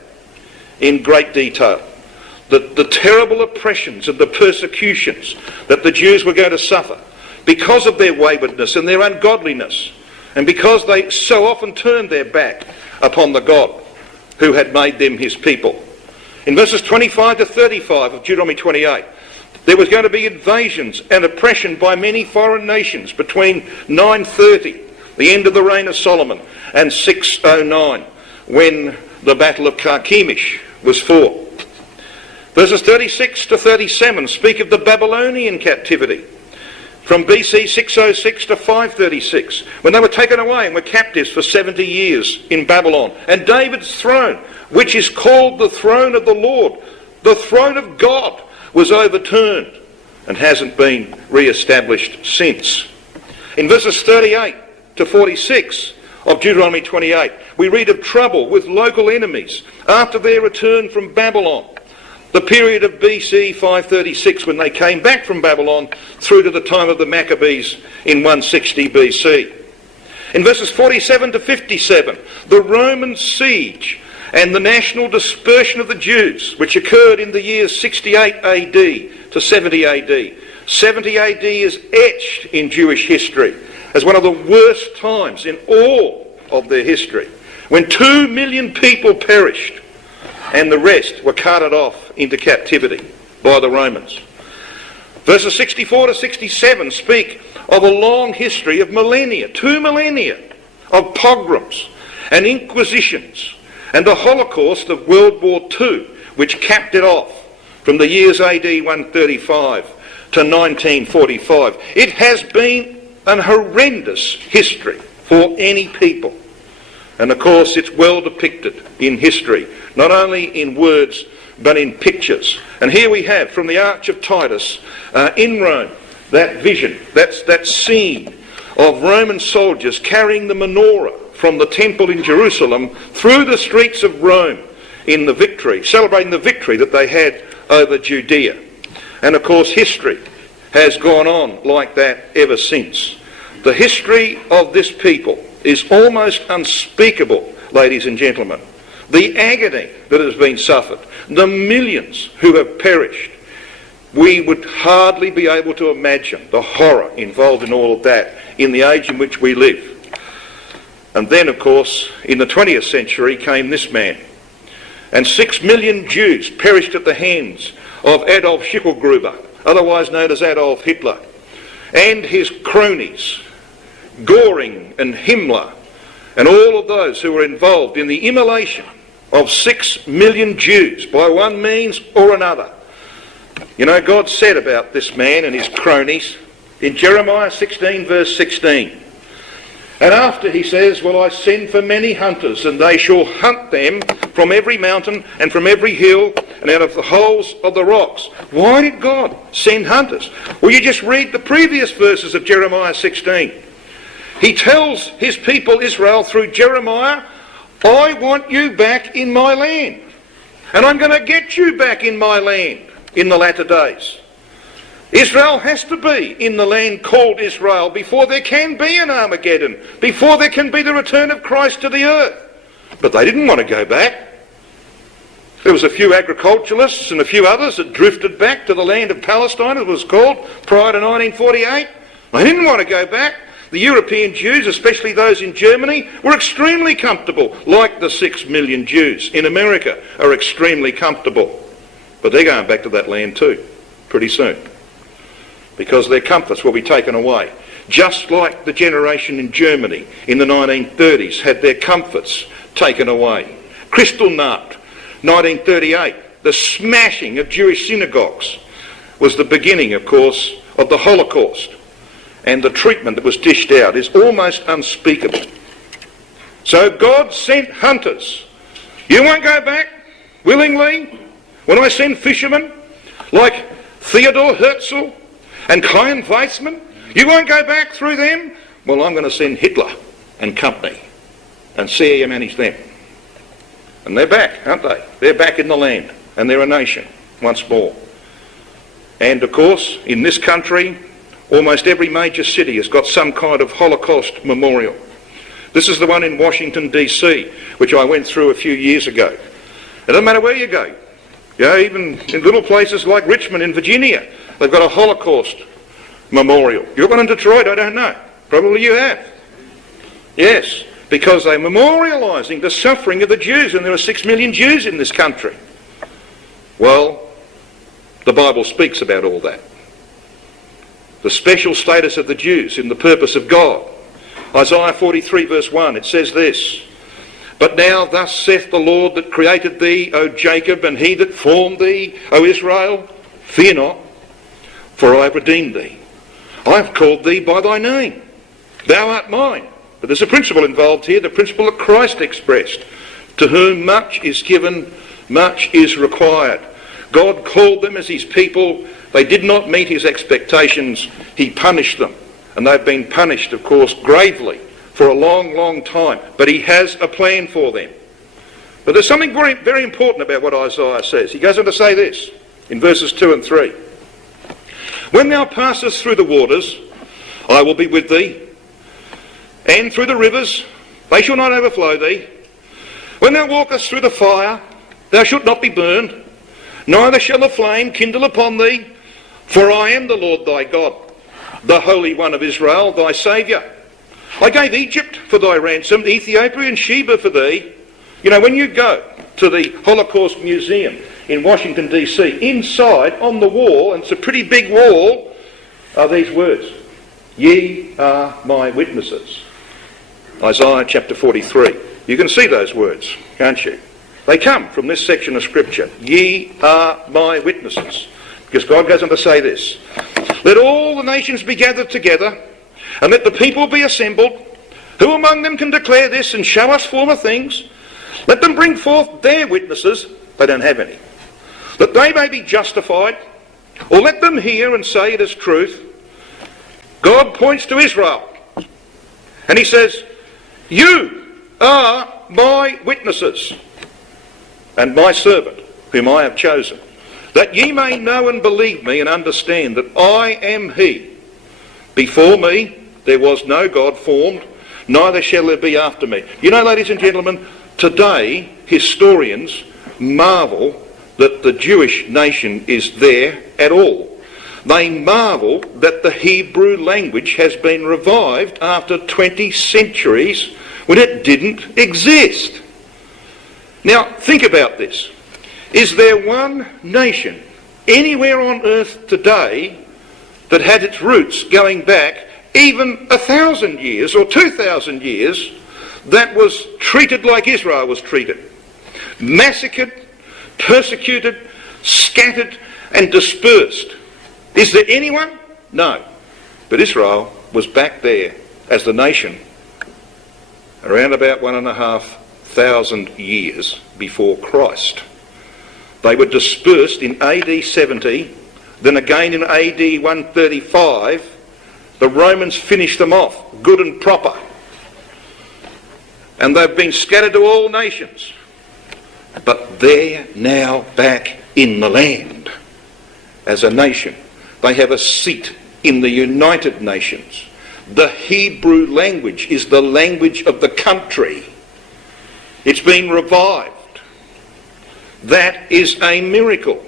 in great detail. The terrible oppressions and the persecutions that the Jews were going to suffer because of their waywardness and their ungodliness, and because they so often turned their back upon the God who had made them his people. In verses 25 to 35 of Deuteronomy 28, there was going to be invasions and oppression by many foreign nations between 930, the end of the reign of Solomon, and 609, when the Battle of Carchemish was fought. Verses 36 to 37 speak of the Babylonian captivity from BC 606 to 536, when they were taken away and were captives for 70 years in Babylon. And David's throne, which is called the throne of the Lord, the throne of God, was overturned and hasn't been re-established since. In verses 38 to 46 of Deuteronomy 28, we read of trouble with local enemies after their return from Babylon. The period of BC 536, when they came back from Babylon, through to the time of the Maccabees in 160 BC. In verses 47 to 57, the Roman siege and the national dispersion of the Jews, which occurred in the years 68 AD to 70 AD. 70 AD is etched in Jewish history as one of the worst times in all of their history, when 2 million people perished and the rest were carted off into captivity by the Romans. Verses 64 to 67 speak of a long history of millennia, 2 millennia, of pogroms and inquisitions and the Holocaust of World War II, which capped it off from the years AD 135 to 1945. It has been an horrendous history for any people. And of course it's well depicted in history, not only in words but in pictures. And here we have from the Arch of Titus in Rome that vision, that scene of Roman soldiers carrying the menorah from the temple in Jerusalem through the streets of Rome in the victory, celebrating the victory that they had over Judea. And of course history has gone on like that ever since. The history of this people is almost unspeakable, ladies and gentlemen. The agony that has been suffered, the millions who have perished, we would hardly be able to imagine the horror involved in all of that in the age in which we live. And then, of course, in the 20th century came this man. And 6 million Jews perished at the hands of Adolf Hitlergruber, otherwise known as Adolf Hitler, and his cronies, Göring and Himmler, and all of those who were involved in the immolation of 6 million Jews by one means or another. You know, God said about this man and his cronies in Jeremiah 16 verse 16. And after he says, "Will I send for many hunters, and they shall hunt them from every mountain and from every hill and out of the holes of the rocks." Why did God send hunters? Well, you just read the previous verses of Jeremiah 16. He tells his people Israel through Jeremiah, "I want you back in my land, and I'm going to get you back in my land in the latter days." Israel has to be in the land called Israel before there can be an Armageddon, before there can be the return of Christ to the earth. But they didn't want to go back. There was a few agriculturalists and a few others that drifted back to the land of Palestine, as it was called, prior to 1948. They didn't want to go back. The European Jews, especially those in Germany, were extremely comfortable, like the 6 million Jews in America are extremely comfortable. But they're going back to that land too, pretty soon, because their comforts will be taken away. Just like the generation in Germany in the 1930s had their comforts taken away. Kristallnacht, 1938, the smashing of Jewish synagogues, was the beginning, of course, of the Holocaust. And the treatment that was dished out is almost unspeakable. So God sent hunters. You won't go back willingly when I send fishermen like Theodor Herzl and Chaim Weizmann? You won't go back through them? Well, I'm going to send Hitler and company. and see how you manage them. And they're back, aren't they? They're back in the land, and they're a nation once more. And of course, in this country, almost every major city has got some kind of Holocaust memorial. This is the one in Washington, D.C., which I went through a few years ago. It doesn't matter where you go. You know, even in little places like Richmond in Virginia, they've got a Holocaust memorial. You've got one in Detroit, I don't know. Probably you have. Yes, because they're memorialising the suffering of the Jews, and there are 6 million Jews in this country. Well, the Bible speaks about all that. The special status of the Jews in the purpose of God. Isaiah 43 verse 1, it says this, "But now thus saith the Lord that created thee, O Jacob, and he that formed thee, O Israel, fear not, for I have redeemed thee. I have called thee by thy name. Thou art mine." But there's a principle involved here, the principle that Christ expressed. To whom much is given, much is required. God called them as his people. They did not meet his expectations. He punished them. And they've been punished, of course, gravely for a long, long time. But he has a plan for them. But there's something very, very important about what Isaiah says. He goes on to say this in verses 2 and 3. "When thou passest through the waters, I will be with thee. And through the rivers, they shall not overflow thee. When thou walkest through the fire, thou shalt not be burned, neither shall the flame kindle upon thee. For I am the Lord thy God, the Holy One of Israel, thy Saviour. I gave Egypt for thy ransom, Ethiopia and Sheba for thee." You know, when you go to the Holocaust Museum in Washington, D.C., inside on the wall, and it's a pretty big wall, are these words. "Ye are my witnesses." Isaiah chapter 43. You can see those words, can't you? They come from this section of Scripture. "Ye are my witnesses." Because God goes on to say this, "Let all the nations be gathered together, and let the people be assembled. Who among them can declare this and show us former things? Let them bring forth their witnesses." They don't have any. "That they may be justified, or let them hear and say it is truth." God points to Israel, and he says, "You are my witnesses, and my servant, whom I have chosen, that ye may know and believe me and understand that I am he. Before me there was no God formed, neither shall there be after me." You know, ladies and gentlemen, today historians marvel that the Jewish nation is there at all. They marvel that the Hebrew language has been revived after 20 centuries when it didn't exist. Now, think about this. Is there one nation anywhere on earth today that had its roots going back even 1,000 years or 2,000 years that was treated like Israel was treated? Massacred, persecuted, scattered and dispersed. Is there anyone? No. But Israel was back there as the nation around about 1,500 years before Christ. They were dispersed in AD 70, then again in AD 135. The Romans finished them off, good and proper. And they've been scattered to all nations. But they're now back in the land as a nation. They have a seat in the United Nations. The Hebrew language is the language of the country. It's been revived. That is a miracle.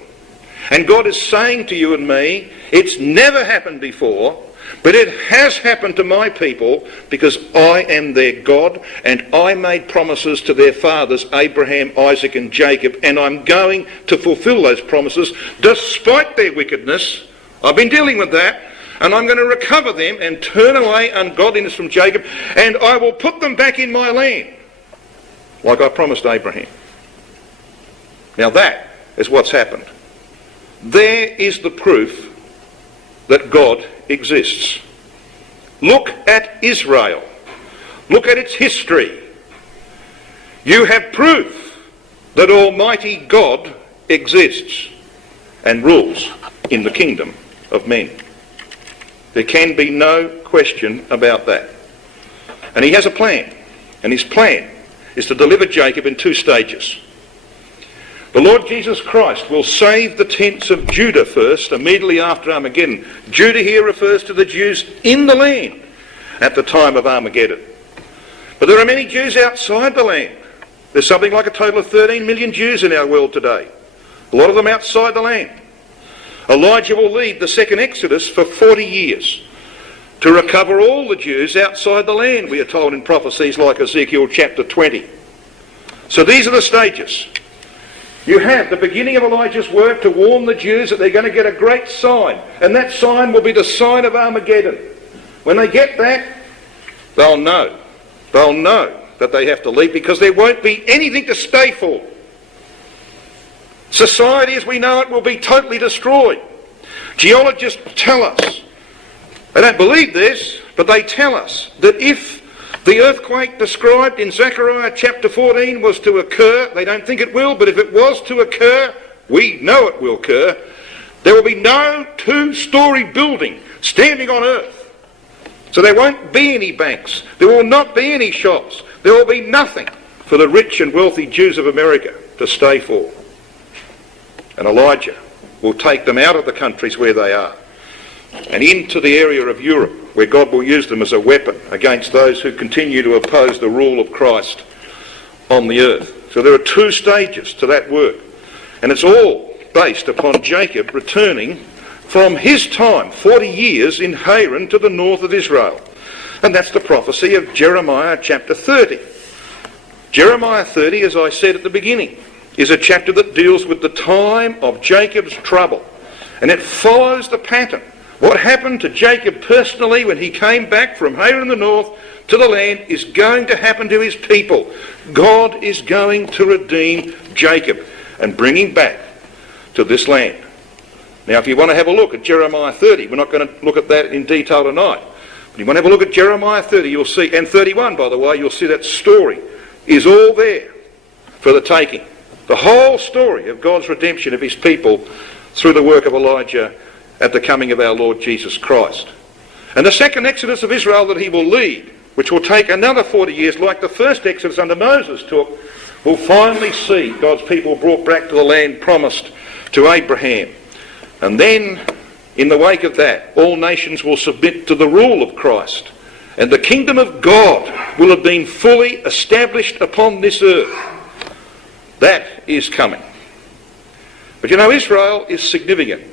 And God is saying to you and me, it's never happened before, but it has happened to my people because I am their God and I made promises to their fathers, Abraham, Isaac and Jacob, and I'm going to fulfill those promises despite their wickedness. I've been dealing with that, and I'm going to recover them and turn away ungodliness from Jacob, and I will put them back in my land, like I promised Abraham. Now that is what's happened. There is the proof that God exists. Look at Israel. Look at its history. You have proof that Almighty God exists and rules in the kingdom of men. There can be no question about that. And he has a plan. And his plan is to deliver Jacob in 2 stages. The Lord Jesus Christ will save the tents of Judah first, immediately after Armageddon. Judah here refers to the Jews in the land at the time of Armageddon. But there are many Jews outside the land. There's something like a total of 13 million Jews in our world today. A lot of them outside the land. Elijah will lead the second Exodus for 40 years to recover all the Jews outside the land, we are told in prophecies like Ezekiel chapter 20. So these are the stages. You have the beginning of Elijah's work to warn the Jews that they're going to get a great sign, and that sign will be the sign of Armageddon. When they get that, they'll know that they have to leave, because there won't be anything to stay for. Society as we know it will be totally destroyed. Geologists tell us, they don't believe this, but they tell us that if the earthquake described in Zechariah chapter 14 was to occur, they don't think it will, but if it was to occur, we know it will occur, there will be no 2-story building standing on earth. So there won't be any banks, there will not be any shops, there will be nothing for the rich and wealthy Jews of America to stay for. And Elijah will take them out of the countries where they are and into the area of Europe, where God will use them as a weapon against those who continue to oppose the rule of Christ on the earth. So there are 2 stages to that work, and it's all based upon Jacob returning from his time, 40 years in Haran to the north of Israel. And that's the prophecy of Jeremiah chapter 30. Jeremiah 30, as I said at the beginning, is a chapter that deals with the time of Jacob's trouble, and it follows the pattern. What happened to Jacob personally when he came back from Haran in the north to the land is going to happen to his people. God is going to redeem Jacob and bring him back to this land. Now, if you want to have a look at Jeremiah 30, we're not going to look at that in detail tonight, but if you want to have a look at Jeremiah 30, you'll see, and 31 by the way, you'll see that story is all there for the taking. The whole story of God's redemption of his people through the work of Elijah at the coming of our Lord Jesus Christ. And the second Exodus of Israel that he will lead, which will take another 40 years, like the first Exodus under Moses took, will finally see God's people brought back to the land promised to Abraham. And then, in the wake of that, all nations will submit to the rule of Christ, and the kingdom of God will have been fully established upon this earth. That is coming. But you know, Israel is significant.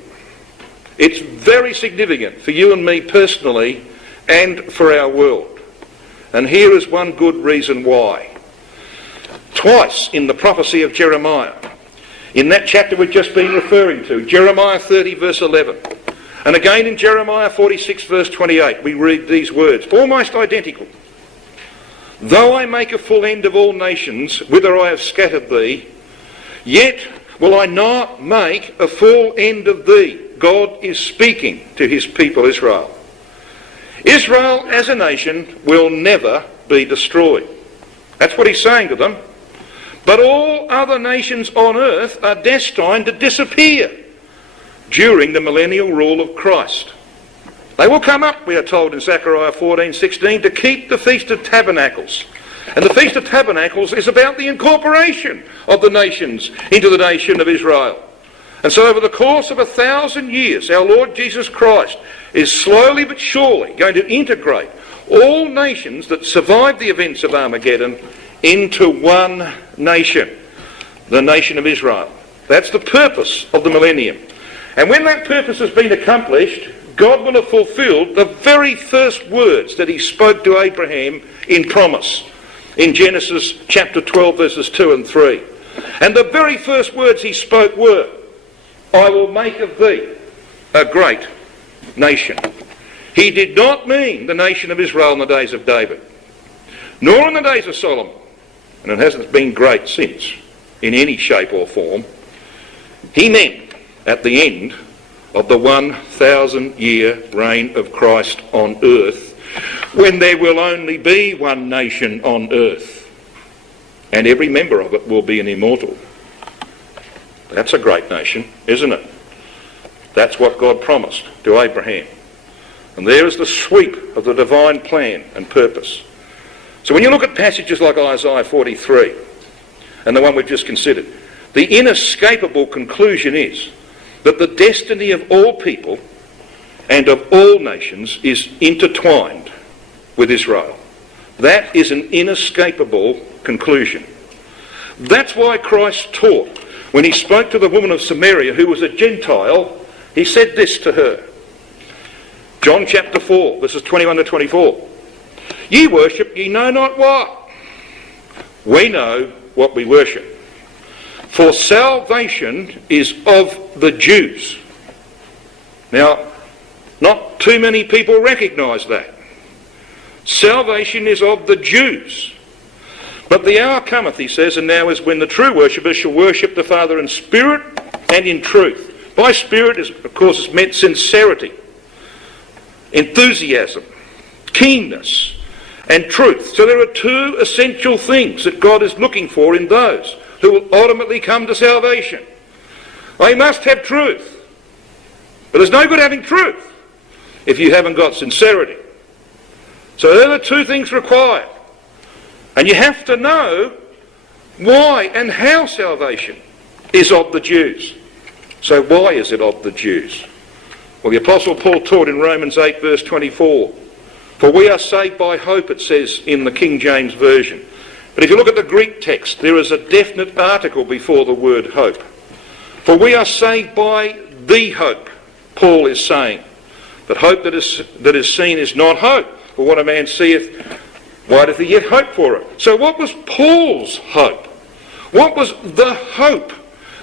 It's very significant for you and me personally and for our world. And here is one good reason why. Twice in the prophecy of Jeremiah, in that chapter we've just been referring to, Jeremiah 30 verse 11, and again in Jeremiah 46 verse 28, we read these words, almost identical. Though I make a full end of all nations, whither I have scattered thee, yet will I not make a full end of thee. God is speaking to his people Israel. Israel as a nation will never be destroyed. That's what he's saying to them. But all other nations on earth are destined to disappear during the millennial rule of Christ. They will come up, we are told in Zechariah 14:16, to keep the Feast of Tabernacles. And the Feast of Tabernacles is about the incorporation of the nations into the nation of Israel. And so over the course of 1,000 years, our Lord Jesus Christ is slowly but surely going to integrate all nations that survived the events of Armageddon into one nation, the nation of Israel. That's the purpose of the millennium. And when that purpose has been accomplished, God will have fulfilled the very first words that he spoke to Abraham in promise in Genesis chapter 12 verses 2 and 3. And the very first words he spoke were, I will make of thee a great nation. He did not mean the nation of Israel in the days of David, nor in the days of Solomon, and it hasn't been great since in any shape or form. He meant at the end of the 1,000-year reign of Christ on earth, when there will only be one nation on earth, and every member of it will be an immortal. That's a great nation, isn't it? That's what God promised to Abraham. And there is the sweep of the divine plan and purpose. So when you look at passages like Isaiah 43 and the one we've just considered, the inescapable conclusion is that the destiny of all people and of all nations is intertwined with Israel. That is an inescapable conclusion. That's why Christ taught, when he spoke to the woman of Samaria who was a Gentile, he said this to her. John chapter 4, verses 21 to 24. Ye worship ye know not what. We know what we worship. For salvation is of the Jews. Now, not too many people recognise that. Salvation is of the Jews. But the hour cometh, he says, and now is when the true worshippers shall worship the Father in spirit and in truth. By spirit, of course, is meant sincerity, enthusiasm, keenness, and truth. So there are two essential things that God is looking for in those who will ultimately come to salvation. They must have truth. But there's no good having truth if you haven't got sincerity. So there are two things required. And you have to know why and how salvation is of the Jews. So why is it of the Jews? Well, the Apostle Paul taught in Romans 8 verse 24, for we are saved by hope, it says in the King James Version. But if you look at the Greek text, there is a definite article before the word hope. For we are saved by the hope, Paul is saying. But hope that is seen is not hope. For what a man seeth, why doth he yet hope for it? So what was Paul's hope? What was the hope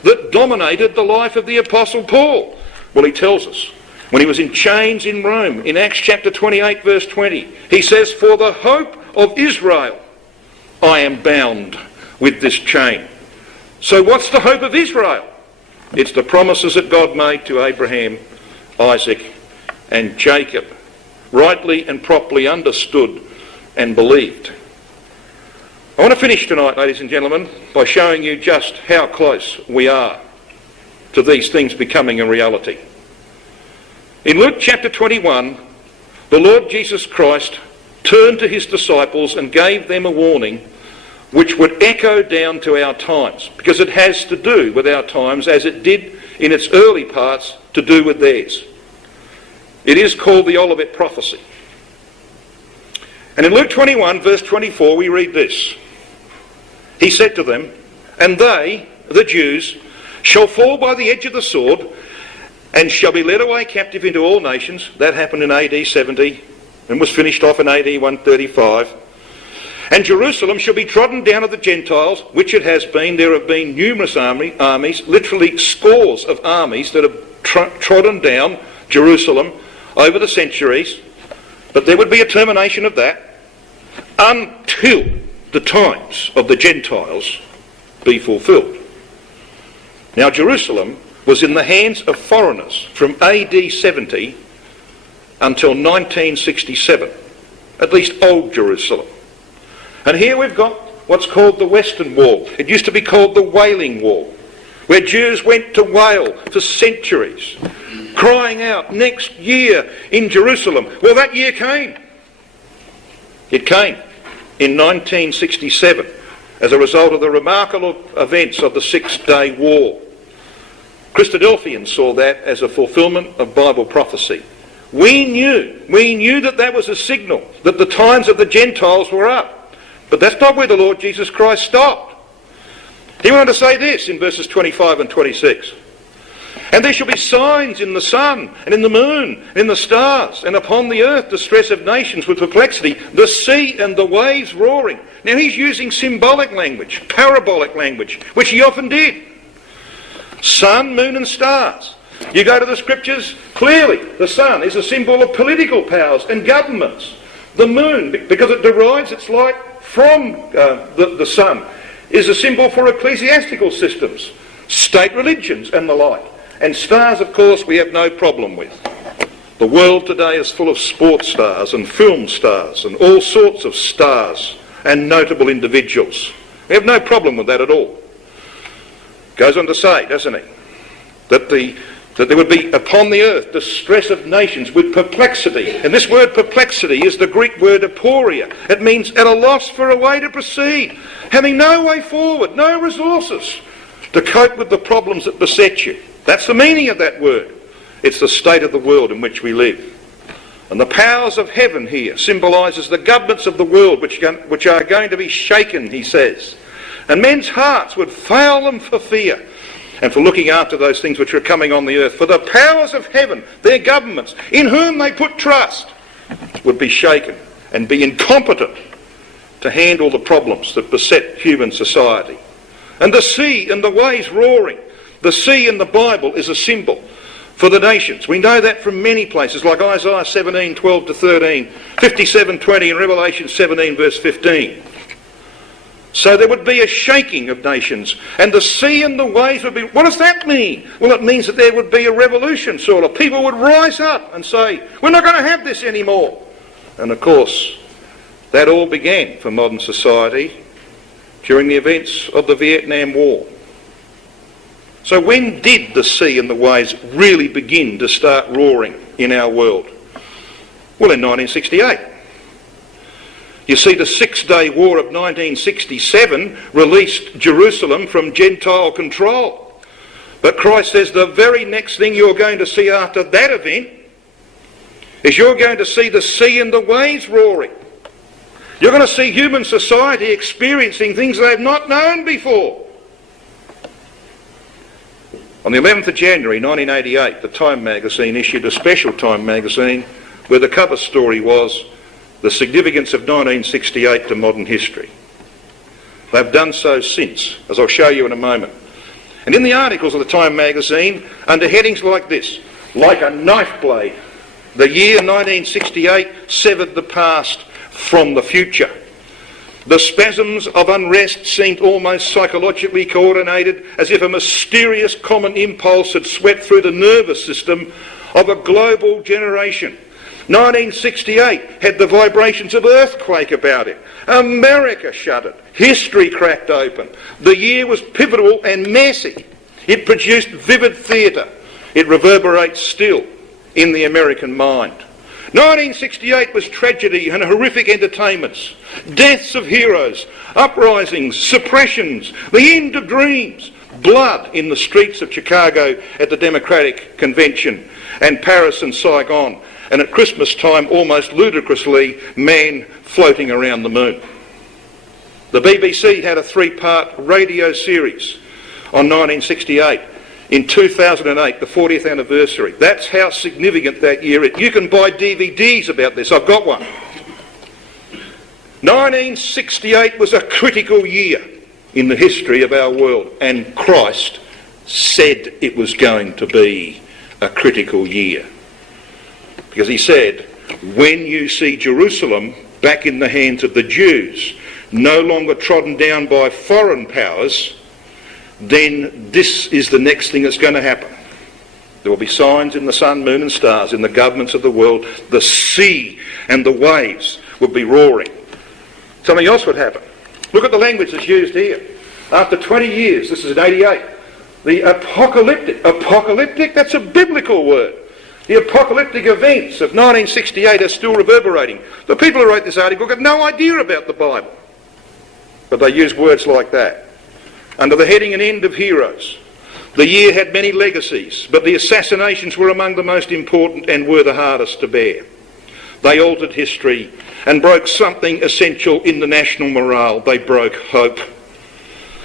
that dominated the life of the Apostle Paul? Well, he tells us. When he was in chains in Rome, in Acts chapter 28 verse 20, he says, for the hope of Israel I am bound with this chain. So what's the hope of Israel? It's the promises that God made to Abraham, Isaac and Jacob, rightly and properly understood and believed. I want to finish tonight, ladies and gentlemen, by showing you just how close we are to these things becoming a reality. In Luke chapter 21, the Lord Jesus Christ turned to his disciples and gave them a warning which would echo down to our times, because it has to do with our times as it did in its early parts to do with theirs. It is called the Olivet Prophecy. And in Luke 21 verse 24 we read this. He said to them, and they, the Jews, shall fall by the edge of the sword and shall be led away captive into all nations. That happened in AD 70 and was finished off in AD 135. And Jerusalem shall be trodden down of the Gentiles, which it has been. There have been numerous armies, literally scores of armies that have trodden down Jerusalem over the centuries. But there would be a termination of that until the times of the Gentiles be fulfilled. Now Jerusalem was in the hands of foreigners from AD 70 until 1967, at least Old Jerusalem. And here we've got what's called the Western Wall. It used to be called the Wailing Wall, where Jews went to wail for centuries, crying out, next year in Jerusalem. Well, that year came. It came in 1967 as a result of the remarkable events of the Six-Day War. Christadelphians saw that as a fulfilment of Bible prophecy. We knew that was a signal that the times of the Gentiles were up. But that's not where the Lord Jesus Christ stopped. He went on to say this in verses 25 and 26. And there shall be signs in the sun, and in the moon, and in the stars, and upon the earth distress of nations with perplexity, the sea and the waves roaring. Now he's using symbolic language, parabolic language, which he often did. Sun, moon and stars. You go to the scriptures, clearly the sun is a symbol of political powers and governments. The moon, because it derives its light from the sun, is a symbol for ecclesiastical systems, state religions and the like. And stars, of course, we have no problem with. The world today is full of sports stars and film stars and all sorts of stars and notable individuals. We have no problem with that at all. Goes on to say, doesn't he, that the that there would be upon the earth distress of nations with perplexity. And this word perplexity is the Greek word aporia. It means at a loss for a way to proceed, having no way forward, no resources to cope with the problems that beset you. That's the meaning of that word. It's the state of the world in which we live. And the powers of heaven here symbolises the governments of the world which are going to be shaken, he says. And men's hearts would fail them for fear and for looking after those things which are coming on the earth. For the powers of heaven, their governments, in whom they put trust, would be shaken and be incompetent to handle the problems that beset human society. And the sea and the waves roaring. The sea in the Bible is a symbol for the nations. We know that from many places, like Isaiah 17, 12 to 13, 57, 20, and Revelation 17, verse 15. So there would be a shaking of nations, and the sea and the waves would be... What does that mean? Well, it means that there would be a revolution, sort of. People would rise up and say, we're not going to have this anymore. And of course, that all began for modern society during the events of the Vietnam War. So when did the sea and the waves really begin to start roaring in our world? Well, in 1968. You see, the Six-Day War of 1967 released Jerusalem from Gentile control. But Christ says the very next thing you're going to see after that event is you're going to see the sea and the waves roaring. You're going to see human society experiencing things they've not known before. On the 11th of January 1988, the Time magazine issued a special Time magazine where the cover story was the significance of 1968 to modern history. They've done so since, as I'll show you in a moment. And in the articles of the Time magazine, under headings like this, like a knife blade, the year 1968 severed the past from the future. The spasms of unrest seemed almost psychologically coordinated, as if a mysterious common impulse had swept through the nervous system of a global generation. 1968 had the vibrations of earthquake about it. America shuddered. History cracked open. The year was pivotal and messy. It produced vivid theatre. It reverberates still in the American mind. 1968 was tragedy and horrific entertainments, deaths of heroes, uprisings, suppressions, the end of dreams, blood in the streets of Chicago at the Democratic Convention, and Paris and Saigon, and at Christmas time, almost ludicrously, man floating around the moon. The BBC had a 3-part radio series on 1968. In 2008, the 40th anniversary. That's how significant that year is. You can buy DVDs about this. I've got one. 1968 was a critical year in the history of our world, and Christ said it was going to be a critical year. Because he said, when you see Jerusalem back in the hands of the Jews, no longer trodden down by foreign powers, then this is the next thing that's going to happen. There will be signs in the sun, moon and stars in the governments of the world. The sea and the waves would be roaring. Something else would happen. Look at the language that's used here. After 20 years, this is in 88, the apocalyptic, that's a biblical word. The apocalyptic events of 1968 are still reverberating. The people who wrote this article got no idea about the Bible, but they use words like that. Under the heading An End of Heroes, the year had many legacies, but the assassinations were among the most important and were the hardest to bear. They altered history and broke something essential in the national morale. They broke hope.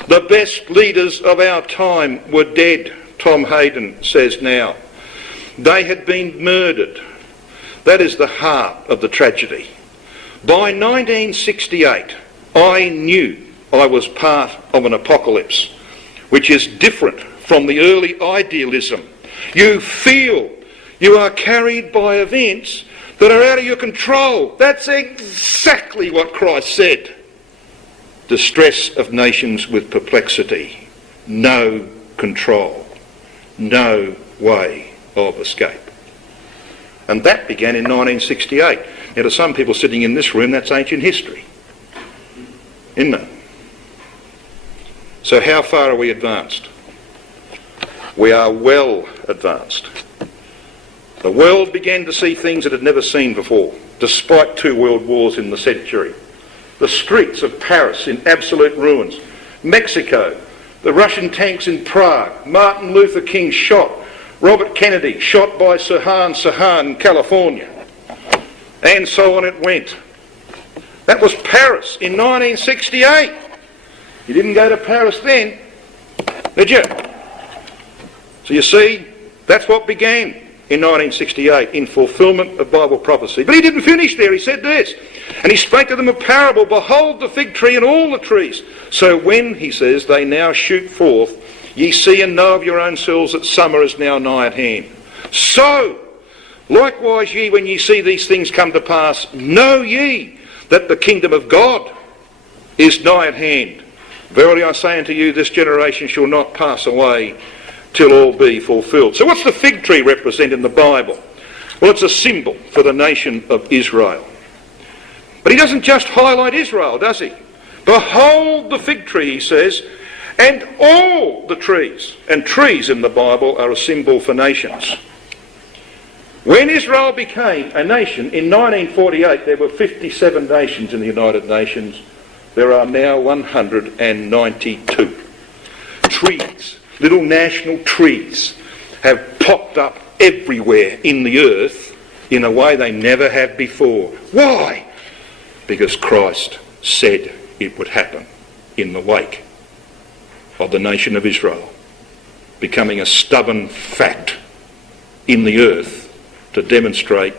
The best leaders of our time were dead, Tom Hayden says now. They had been murdered. That is the heart of the tragedy. By 1968, I knew I was part of an apocalypse, which is different from the early idealism. You feel you are carried by events that are out of your control. That's exactly what Christ said. Distress of nations with perplexity, no control, no way of escape. And that began in 1968. Now, to some people sitting in this room, that's ancient history, isn't it? So how far are we advanced? We are well advanced. The world began to see things it had never seen before, despite 2 world wars in the century. The streets of Paris in absolute ruins. Mexico, the Russian tanks in Prague, Martin Luther King shot, Robert Kennedy shot by Sirhan in California. And so on it went. That was Paris in 1968. You didn't go to Paris then, did you? So you see, that's what began in 1968 in fulfilment of Bible prophecy. But he didn't finish there. He said this, and he spake to them a parable, behold the fig tree and all the trees. So when, he says, they now shoot forth, ye see and know of your own selves that summer is now nigh at hand. So, likewise ye, when ye see these things come to pass, know ye that the kingdom of God is nigh at hand. Verily I say unto you, this generation shall not pass away till all be fulfilled. So what's the fig tree represent in the Bible? Well, it's a symbol for the nation of Israel. But he doesn't just highlight Israel, does he? Behold the fig tree, he says, and all the trees. And trees in the Bible are a symbol for nations. When Israel became a nation in 1948, there were 57 nations in the United Nations. There are now 192. Trees, little national trees, have popped up everywhere in the earth in a way they never have before. Why? Because Christ said it would happen in the wake of the nation of Israel becoming a stubborn fact in the earth to demonstrate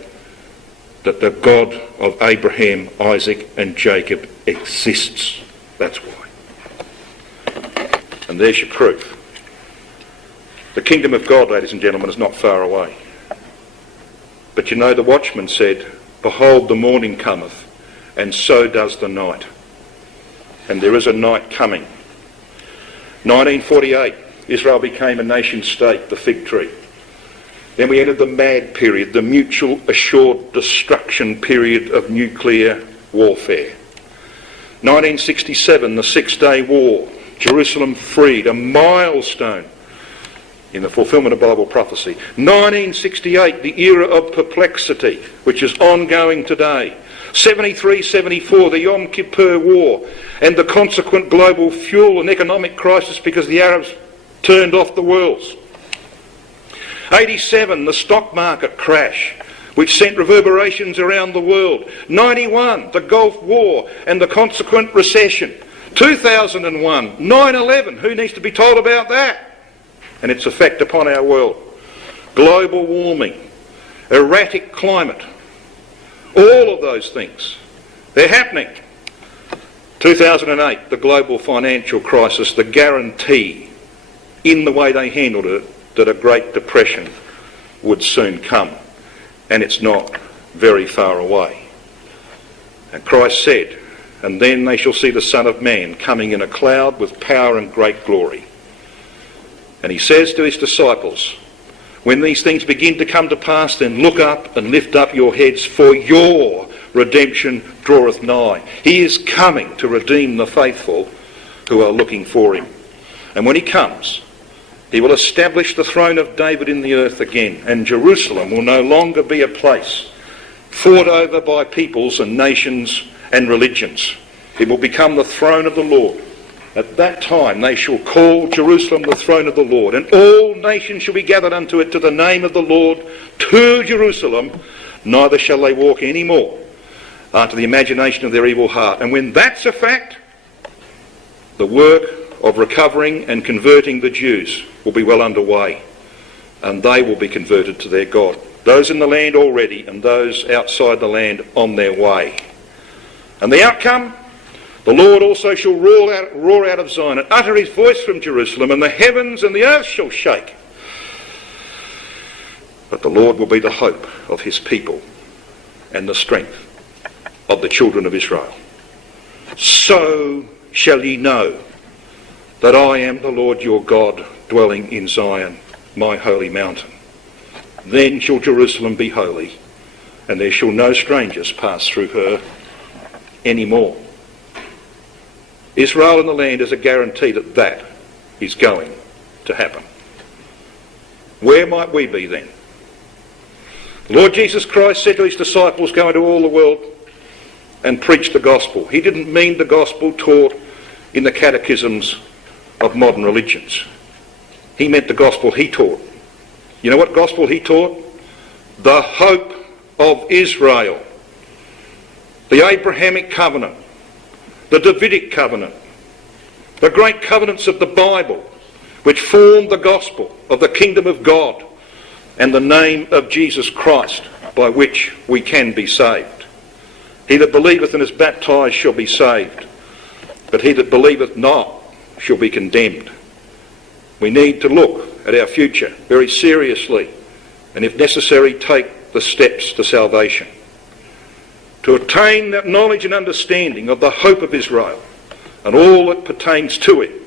that the God of Abraham, Isaac and Jacob exists. That's why. And there's your proof. The kingdom of God, ladies and gentlemen, is not far away. But you know, the watchman said, behold, the morning cometh, and so does the night. And there is a night coming. 1948, Israel became a nation state, the fig tree. Then we entered the mad period, the mutual assured destruction period of nuclear warfare. 1967, the Six-Day War, Jerusalem freed, a milestone in the fulfilment of Bible prophecy. 1968, the era of perplexity, which is ongoing today. 73-74, the Yom Kippur War and the consequent global fuel and economic crisis because the Arabs turned off the worlds. 87, the stock market crash, which sent reverberations around the world. 91, the Gulf War and the consequent recession. 2001, 9/11, who needs to be told about that? And its effect upon our world. Global warming, erratic climate, all of those things, they're happening. 2008, the global financial crisis, the guarantee in the way they handled it that a Great Depression would soon come, and it's not very far away. And Christ said, and then they shall see the Son of Man coming in a cloud with power and great glory. And he says to his disciples, when these things begin to come to pass, then look up and lift up your heads, for your redemption draweth nigh. He is coming to redeem the faithful who are looking for him. And when he comes, he will establish the throne of David in the earth again, and Jerusalem will no longer be a place fought over by peoples and nations and religions. It will become the throne of the Lord. At that time they shall call Jerusalem the throne of the Lord, and all nations shall be gathered unto it to the name of the Lord, to Jerusalem, neither shall they walk any more after the imagination of their evil heart. And when that's a fact, the work of recovering and converting the Jews will be well underway, and they will be converted to their God. Those in the land already, and those outside the land on their way. And the outcome? The Lord also shall roar out of Zion, and utter his voice from Jerusalem, and the heavens and the earth shall shake. But the Lord will be the hope of his people, and the strength of the children of Israel. So shall ye know that I am the Lord your God, dwelling in Zion, my holy mountain. Then shall Jerusalem be holy, and there shall no strangers pass through her any more. Israel in the land is a guarantee that that is going to happen. where might we be then? The Lord Jesus Christ said to his disciples, go into all the world and preach the gospel. He didn't mean the gospel taught in the catechisms of modern religions. He meant the gospel he taught. You know what gospel he taught? The hope of Israel. The Abrahamic covenant. The Davidic covenant. The great covenants of the Bible, which form the gospel of the kingdom of God and the name of Jesus Christ, by which we can be saved. He that believeth and is baptized shall be saved, but he that believeth not shall be condemned. We need to look at our future very seriously, and if necessary take the steps to salvation. To attain that knowledge and understanding of the hope of Israel and all that pertains to it,